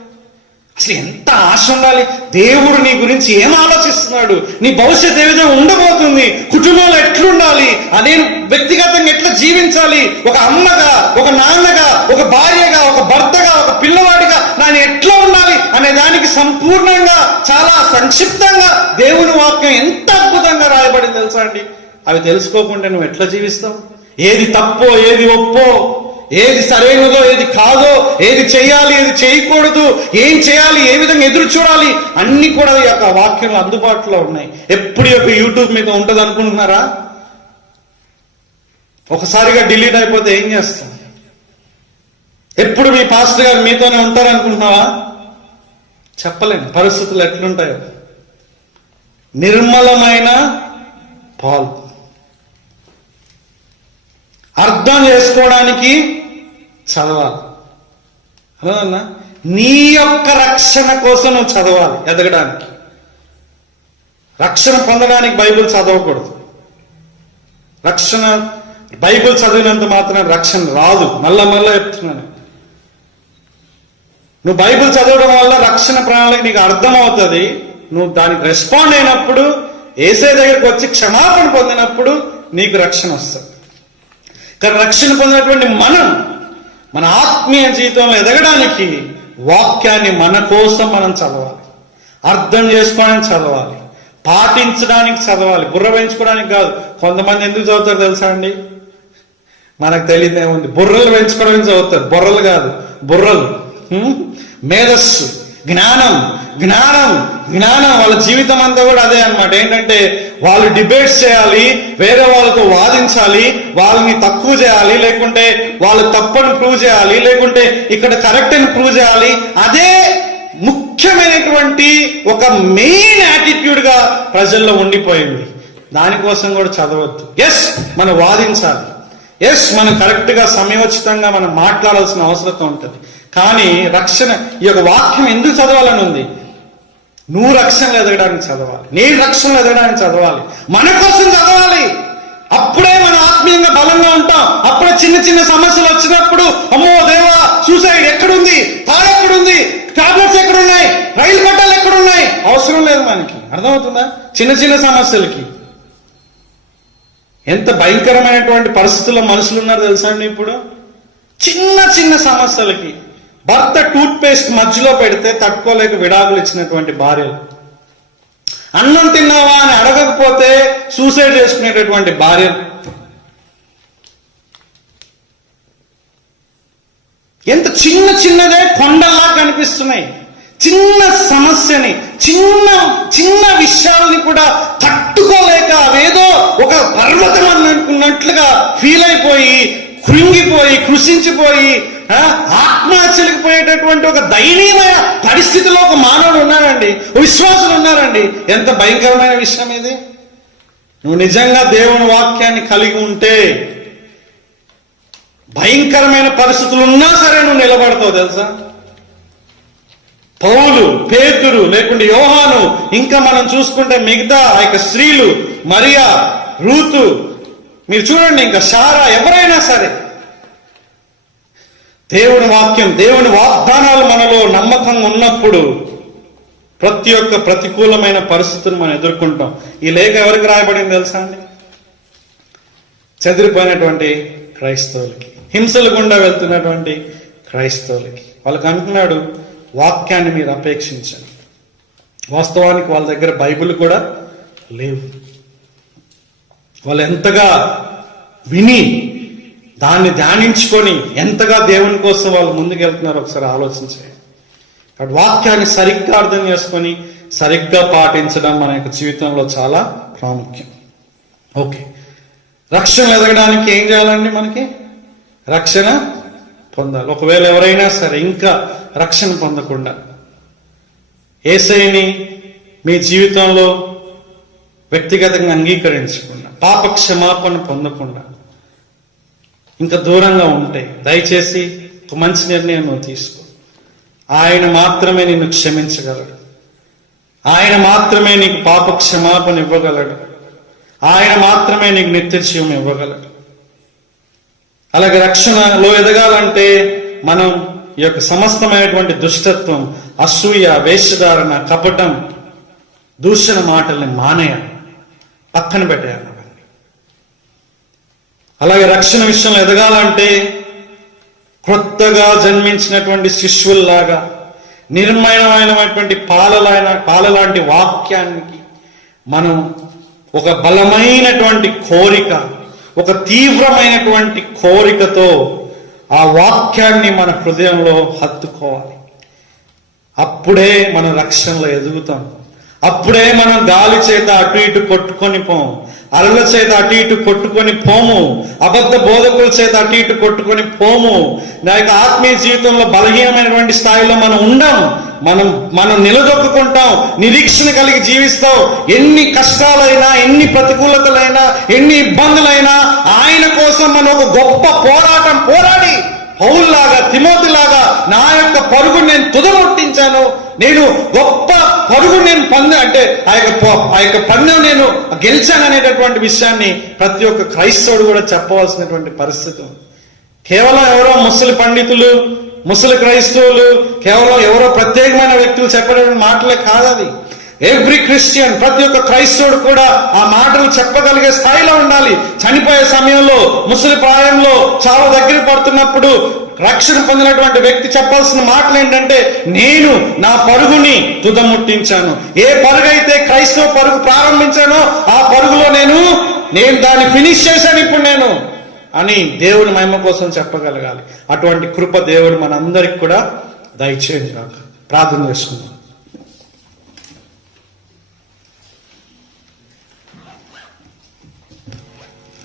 అసలు ఎంత ఆశ ఉండాలి, దేవుడు నీ గురించి ఏం ఆలోచిస్తున్నాడు, నీ భవిష్యత్తు ఏ విధంగా ఉండబోతుంది, కుటుంబంలో ఎట్లుండాలి, నేను వ్యక్తిగతంగా ఎట్లా జీవించాలి, ఒక అమ్మగా, ఒక నాన్నగా, ఒక భార్యగా, ఒక భర్తగా, ఒక పిల్లవాడిగా నేను ఎట్లా ఉండాలి అనే దానికి సంపూర్ణంగా చాలా సంక్షిప్తంగా దేవుని వాక్యం ఎంత అద్భుతంగా రాయబడింది తెలుసా అండి. అవి తెలుసుకోకుండా నువ్వు ఎట్లా జీవిస్తావు? ఏది తప్పో, ఏది ఒప్పో, ఏది సరైనదో, ఏది కాదో, ఏది చేయాలి, ఏది చేయకూడదు, ఏం చేయాలి, ఏ విధంగా ఎదురు చూడాలి, అన్ని కూడా ఈ యొక్క వాక్యంలో అందుబాటులో ఉన్నాయి. ఎప్పుడు యొక్క యూట్యూబ్ మీద ఉంటుంది అనుకుంటున్నారా? ఒకసారిగా డిలీట్ అయిపోతే ఏం చేస్తాం? ఎప్పుడు మీ పాస్టర్ గారు మీతోనే ఉంటారనుకుంటున్నావా? చెప్పలేము, పరిస్థితులు ఎట్లుంటాయో. నిర్మలమైన పాలు అర్థం చేసుకోవడానికి చదవాలి. అలా నీ యొక్క రక్షణ కోసం నువ్వు చదవాలి, ఎదగడానికి. రక్షణ పొందడానికి బైబిల్ చదవకూడదు. బైబిల్ చదివినంత మాత్రం రక్షణ రాదు. మళ్ళా చెప్తున్నాను, నువ్వు బైబిల్ చదవడం వల్ల రక్షణ ప్రణాళిక నీకు అర్థమవుతుంది. నువ్వు దానికి రెస్పాండ్ అయినప్పుడు, యేసయ్య దగ్గరికి వచ్చి క్షమాపణ పొందినప్పుడు నీకు రక్షణ వస్తుంది. కానీ రక్షణ పొందినటువంటి మన ఆత్మీయ జీవితంలో ఎదగడానికి వాక్యాన్ని మన కోసం మనం చదవాలి, అర్థం చేసుకోవడానికి చదవాలి, పాటించడానికి చదవాలి, బుర్ర పెంచుకోవడానికి కాదు. కొంతమంది ఎందుకు చదువుతారు తెలుసా అండి? మనకు తెలియదేముంది, బుర్రలు పెంచుకోవడానికి చదువుతారు. బుర్రలు కాదు, బుర్రలు, మేధస్సు, జ్ఞానం. వాళ్ళ జీవితం అంతా కూడా అదే అన్నమాట. ఏంటంటే వాళ్ళు డిబేట్స్ చేయాలి, వేరే వాళ్ళతో వాదించాలి, వాళ్ళని తక్కువ చేయాలి, లేకుంటే వాళ్ళు తప్పని ప్రూవ్ చేయాలి, లేకుంటే ఇక్కడ కరెక్ట్ అని ప్రూవ్ చేయాలి. అదే ముఖ్యమైనటువంటి ఒక మెయిన్ యాటిట్యూడ్గా ప్రజల్లో ఉండిపోయింది. దానికోసం కూడా చదవద్దు. ఎస్ మనం వాదించాలి, ఎస్ మనం కరెక్ట్గా సమయోచితంగా మనం మాట్లాడాల్సిన అవసరం ఉంటుంది. కానీ రక్షణ, ఈ యొక్క వాక్యం ఎందుకు చదవాలని ఉంది? నువ్వు రక్షణలు ఎదగడానికి చదవాలి, నేను రక్షణలు ఎదగడానికి చదవాలి, మన కోసం చదవాలి. అప్పుడే మనం ఆత్మీయంగా బలంగా ఉంటాం. అప్పుడే చిన్న చిన్న సమస్యలు వచ్చినప్పుడు అమ్మో దేవా, సూసైడ్ ఎక్కడుంది, తాడు ఎక్కడుంది, టాబ్లెట్స్ ఎక్కడున్నాయి, రైలు పట్టాలు ఎక్కడున్నాయి, అవసరం లేదు మనకి. అర్థమవుతుందా? చిన్న చిన్న సమస్యలకి ఎంత భయంకరమైనటువంటి పరిస్థితుల్లో మనుషులు ఉన్నారు తెలుసా అండి. ఇప్పుడు చిన్న చిన్న సమస్యలకి భర్త టూత్ పేస్ట్ మధ్యలో పెడితే తట్టుకోలేక విడాకులు ఇచ్చినటువంటి భార్యలు, అన్నం తిన్నావా అని అడగకపోతే సూసైడ్ చేసుకునేటటువంటి భార్యలు, ఎంత చిన్న చిన్నదే కొండల్లా కనిపిస్తున్నాయి. చిన్న సమస్యని, చిన్న చిన్న విషయాలని కూడా తట్టుకోలేక అవేదో ఒక పర్వతం అనుకున్నట్లుగా ఫీల్ అయిపోయి, కృంగిపోయి, కృషించిపోయి, ఆత్మహత్యలకు పోయేటటువంటి ఒక దయనీయమైన పరిస్థితిలో ఒక మానవుడు ఉన్నారండి, విశ్వాసులు ఉన్నారండి. ఎంత భయంకరమైన విషయం ఇది. నువ్వు నిజంగా దేవుని వాక్యాన్ని కలిగి ఉంటే భయంకరమైన పరిస్థితులు ఉన్నా సరే నువ్వు నిలబడతావు తెలుసా. పౌలు, పేతురు, లేకుంటే యోహాను, ఇంకా మనం చూసుకుంటే మిగతా ఆ యొక్క స్త్రీలు, మరియా, రూతు, మీరు చూడండి, ఇంకా శారా, ఎవరైనా సరే దేవుని వాక్యం, దేవుని వాగ్దానాలు మనలో నమ్మకంగా ఉన్నప్పుడు ప్రతి ఒక్క ప్రతికూలమైన పరిస్థితులను మనం ఎదుర్కొంటాం. ఈ లేఖ ఎవరికి రాయబడింది తెలుసా అండి? చెదిరిపోయినటువంటి క్రైస్తవులకి, హింసలు గుండా వెళ్తున్నటువంటి క్రైస్తవులకి. వాళ్ళకి అంటున్నాడు, వాక్యాన్ని మీరు అపేక్షించండి. వాస్తవానికి వాళ్ళ దగ్గర బైబిల్ కూడా లేవు. వాళ్ళు ఎంతగా విని దాన్ని ధ్యానించుకొని ఎంతగా దేవుని కోసం వాళ్ళు ముందుకెళ్తున్నారో ఒకసారి ఆలోచించండి. కాబట్టి వాక్యాన్ని సరిగ్గా అర్థం చేసుకొని సరిగ్గా పాటించడం మన యొక్క జీవితంలో చాలా ప్రాముఖ్యం. ఓకే, రక్షణ ఎదగడానికి ఏం చేయాలండి? మనకి రక్షణ పొందాలి. ఒకవేళ ఎవరైనా సరే ఇంకా రక్షణ పొందకుండా, యేసయ్యని మీ జీవితంలో వ్యక్తిగతంగా అంగీకరించకుండా, పాప క్షమాపణ పొందకుండా ఇంకా దూరంగా ఉంటే దయచేసి ఒక మంచి నిర్ణయం నువ్వు తీసుకో. ఆయన మాత్రమే నిన్ను క్షమించగలడు, ఆయన మాత్రమే నీకు పాప క్షమాపణ ఇవ్వగలడు, ఆయన మాత్రమే నీకు నిత్య జీవం ఇవ్వగలడు. అలాగే రక్షణలో ఎదగాలంటే మనం ఈ యొక్క సమస్తమైనటువంటి దుష్టత్వం, అసూయ, వేషధారణ, కపటం, దూషణ మాటల్ని మానేయాలి, పక్కన పెట్టేయాలి. అలాగే రక్షణ విషయంలో ఎదగాలంటే క్రొత్తగా జన్మించినటువంటి శిశువుల్లాగా నిర్మలమైనటువంటి పాలలాంటి వాక్యానికి మనం ఒక బలమైనటువంటి కోరిక, ఒక తీవ్రమైనటువంటి కోరికతో ఆ వాక్యాన్ని మన హృదయంలో హత్తుకోవాలి. అప్పుడే మనం రక్షణలో ఎదుగుతాం. అప్పుడే మనం గాలి చేత అటు ఇటు కొట్టుకొని పోము, అరల చేత అటు ఇటు కొట్టుకొని పోము, అబద్ధ బోధకుల చేత అటు ఇటు కొట్టుకొని పోము. నా యొక్క ఆత్మీయ జీవితంలో బలహీనమైనటువంటి స్థాయిలో మనం ఉండం. మనం నిలదొక్కుంటాం, నిరీక్షణ కలిగి జీవిస్తాం. ఎన్ని కష్టాలైనా, ఎన్ని ప్రతికూలతలైనా, ఎన్ని ఇబ్బందులైనా ఆయన కోసం మనం ఒక గొప్ప పోరాటం పోరాడి, పౌలులాగా, తిమోతిలాగా నా యొక్క పరుగు నేను తుదముట్టించాను, నేను గొప్ప పరుగు నేను ఆ యొక్క పందెం నేను గెలిచాను అనేటటువంటి విషయాన్ని ప్రతి ఒక్క క్రైస్తవుడు కూడా చెప్పవలసినటువంటి పరిస్థితి. కేవలం ఎవరో ముసలి పండితులు, ముసలి క్రైస్తవులు, కేవలం ఎవరో ప్రత్యేకమైన వ్యక్తులు చెప్పేటువంటి మాటలే కాదు అది. ఎవ్రీ క్రిస్టియన్, ప్రతి ఒక్క క్రైస్తవుడు కూడా ఆ మాటలు చెప్పగలిగే స్థాయిలో ఉండాలి. చనిపోయే సమయంలో, ముసలి ప్రాయంలో, చావు దగ్గర పడుతున్నప్పుడు రక్షణ పొందినటువంటి వ్యక్తి చెప్పాల్సిన మాటలు ఏంటంటే, నేను నా పరుగుని తుదముట్టించాను. ఏ పరుగైతే క్రైస్తవ పరుగు ప్రారంభించానో ఆ పరుగులో నేను దాన్ని ఫినిష్ చేశాను ఇప్పుడు నేను అని దేవుని మహిమ కోసం చెప్పగలగాలి. అటువంటి కృప దేవుడు మనందరికి కూడా దయచేయను. ప్రార్థన చేసుకుందాం.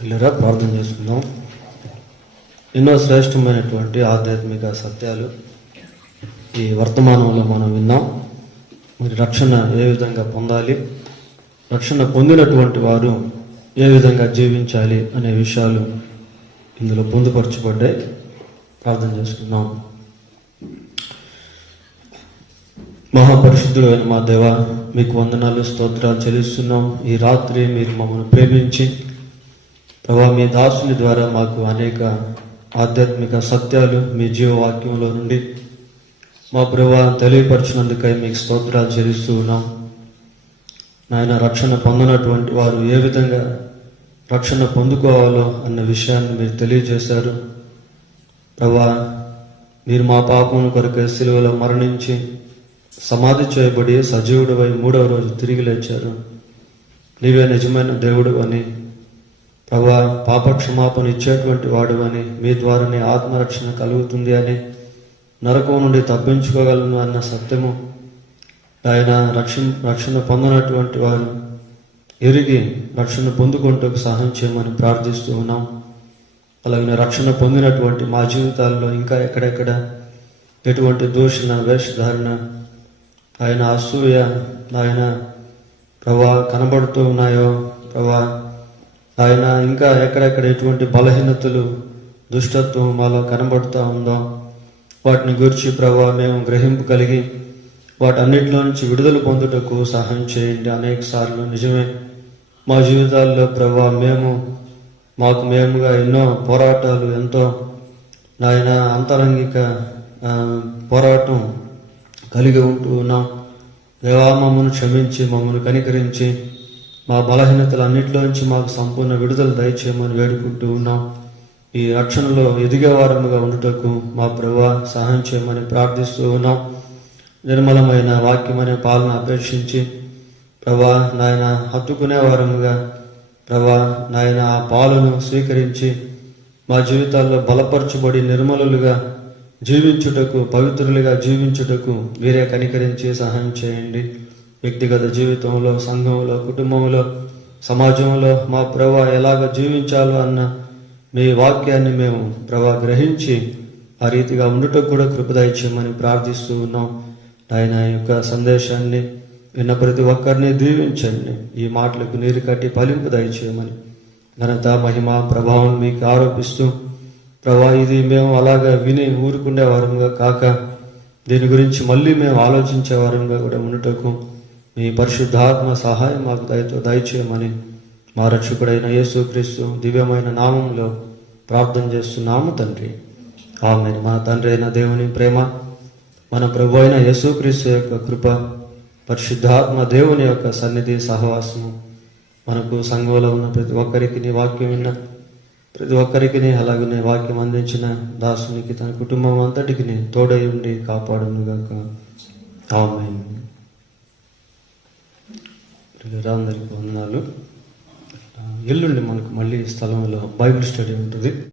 ఇలా ప్రార్థన చేసుకుందాం. ఎన్నో శ్రేష్టమైనటువంటి ఆధ్యాత్మిక సత్యాలు ఈ వర్తమానంలో మనం విన్నాం. మరి రక్షణ ఏ విధంగా పొందాలి, రక్షణ పొందినటువంటి వారు ఏ విధంగా జీవించాలి అనే విషయాలు ఇందులో పొందుపరచబడ్డాయి. ప్రార్థన చేసుకుందాం. మహాపరిశుద్ధుడు అయిన మా దేవ, మీకు వందనాలు, స్తోత్రాలు చెల్లిస్తున్నాం. ఈ రాత్రి మీరు మమ్మల్ని ప్రేమించి ప్రభా మీ దాసుని ద్వారా మాకు అనేక ఆధ్యాత్మిక సత్యాలు మీ జీవవాక్యంలో నుండి మా ప్రభా తెలియపరిచినందుకై మీకు స్తోత్రాలు చెల్లిస్తూ ఉన్నాం. నాయన, రక్షణ పొందనటువంటి వారు ఏ విధంగా రక్షణ పొందుకోవాలో అన్న విషయాన్ని మీరు తెలియజేశారు. ప్రభా, మీరు మా పాపం కొరకు సిలువలో మరణించి సమాధి చేయబడి సజీవుడివై 3వ రోజు తిరిగి లేచారు. నీవే నిజమైన దేవుడు అని ప్రభా, పాప క్షమాపణ ఇచ్చేటువంటి వాడు అని, మీ ద్వారానే ఆత్మరక్షణ కలుగుతుంది అని, నరకం నుండి తప్పించుకోగలను అన్న సత్యము ఆయన రక్షణ పొందనటువంటి వారు ఎరిగి రక్షణ పొందుకుంటూ సహాయం చేయమని ప్రార్థిస్తూ ఉన్నాం. అలాగే రక్షణ పొందినటువంటి మా జీవితాల్లో ఇంకా ఎక్కడెక్కడ ఎటువంటి దూషణ, వేషధారణ, ఆయన అసూయ ఆయన ప్రభా కనబడుతూ ఉన్నాయో ప్రభా, ఆయన ఇంకా ఎక్కడెక్కడ ఎటువంటి బలహీనతలు, దుష్టత్వం మాలో కనబడుతూ ఉందో వాటిని గురించి ప్రభా మేము గ్రహింపు కలిగి వాటన్నిటిలో నుంచి విడుదల పొందుటకు సహాయం చేయండి. అనేక సార్లు నిజమే మా జీవితాల్లో ప్రభా మాకు మేముగా ఎన్నో పోరాటాలు, ఎంతో నాయన అంతరంగిక పోరాటం కలిగి ఉంటూ ఉన్నాం. దేవా, మమ్మల్ని క్షమించి మమ్మల్ని కనికరించి మా బలహీనతలన్నిటిలోంచి మాకు సంపూర్ణ విడుదల దయచేయమని వేడుకుంటూ ఉన్నాం. ఈ రక్షణలో ఎదిగే వారముగా ఉండుటకు మా ప్రభువా సహాయం చేయమని ప్రార్థిస్తూ ఉన్నాం. నిర్మలమైన వాక్యమనే పాలన అపేక్షించి ప్రభా నాయన హత్తుకునే వారముగా ప్రభా నాయన ఆ పాలను స్వీకరించి మా జీవితాల్లో బలపరచబడి నిర్మలులుగా జీవించుటకు, పవిత్రులుగా జీవించుటకు మీరే కనికరించి సహాయం చేయండి. వ్యక్తిగత జీవితంలో, సంఘంలో, కుటుంబంలో, సమాజంలో మా ప్రభా ఎలాగ జీవించాలో అన్న మీ వాక్యాన్ని మేము ప్రభా గ్రహించి ఆ రీతిగా ఉండుటకు కూడా కృపదయచేయమని ప్రార్థిస్తూ ఉన్నాం. ఆయన యొక్క సందేశాన్ని విన్న ప్రతి ఒక్కరిని దీవించండి. ఈ మాటలకు నీరు కట్టి ఫలింపు దయచేయమని ఘనత, మహిమ, ప్రభావం మీకు ఆరోపిస్తూ ప్రభా ఇది మేము అలాగా విని ఊరుకుండే వారంగా కాక దీని గురించి మళ్ళీ మేము ఆలోచించే వారంగా కూడా ఉండుటకు మీ పరిశుద్ధాత్మ సహాయం మాకు దయచేయమని మా రక్షకుడైన యేసుక్రీస్తు దివ్యమైన నామంలో ప్రార్థన చేస్తున్నాము తండ్రి. ఆమేన్. మన తండ్రి అయిన దేవుని ప్రేమ, మన ప్రభు అయిన యేసుక్రీస్తు యొక్క కృప, పరిశుద్ధాత్మ దేవుని యొక్క సన్నిధి సహవాసము మనకు సంఘంలో ఉన్న ప్రతి ఒక్కరికి, వాక్యం విన్న ప్రతి ఒక్కరికి, అలాగనే వాక్యం అందించిన దాసునికి, తన కుటుంబం అంతటికి తోడై ఉండి కాపాడునుగాక. ఆమేన్. అందరికీ వందనాలు. ఎల్లుండి మనకు మళ్ళీ స్థలంలో బైబిల్ స్టడీ ఉంటుంది.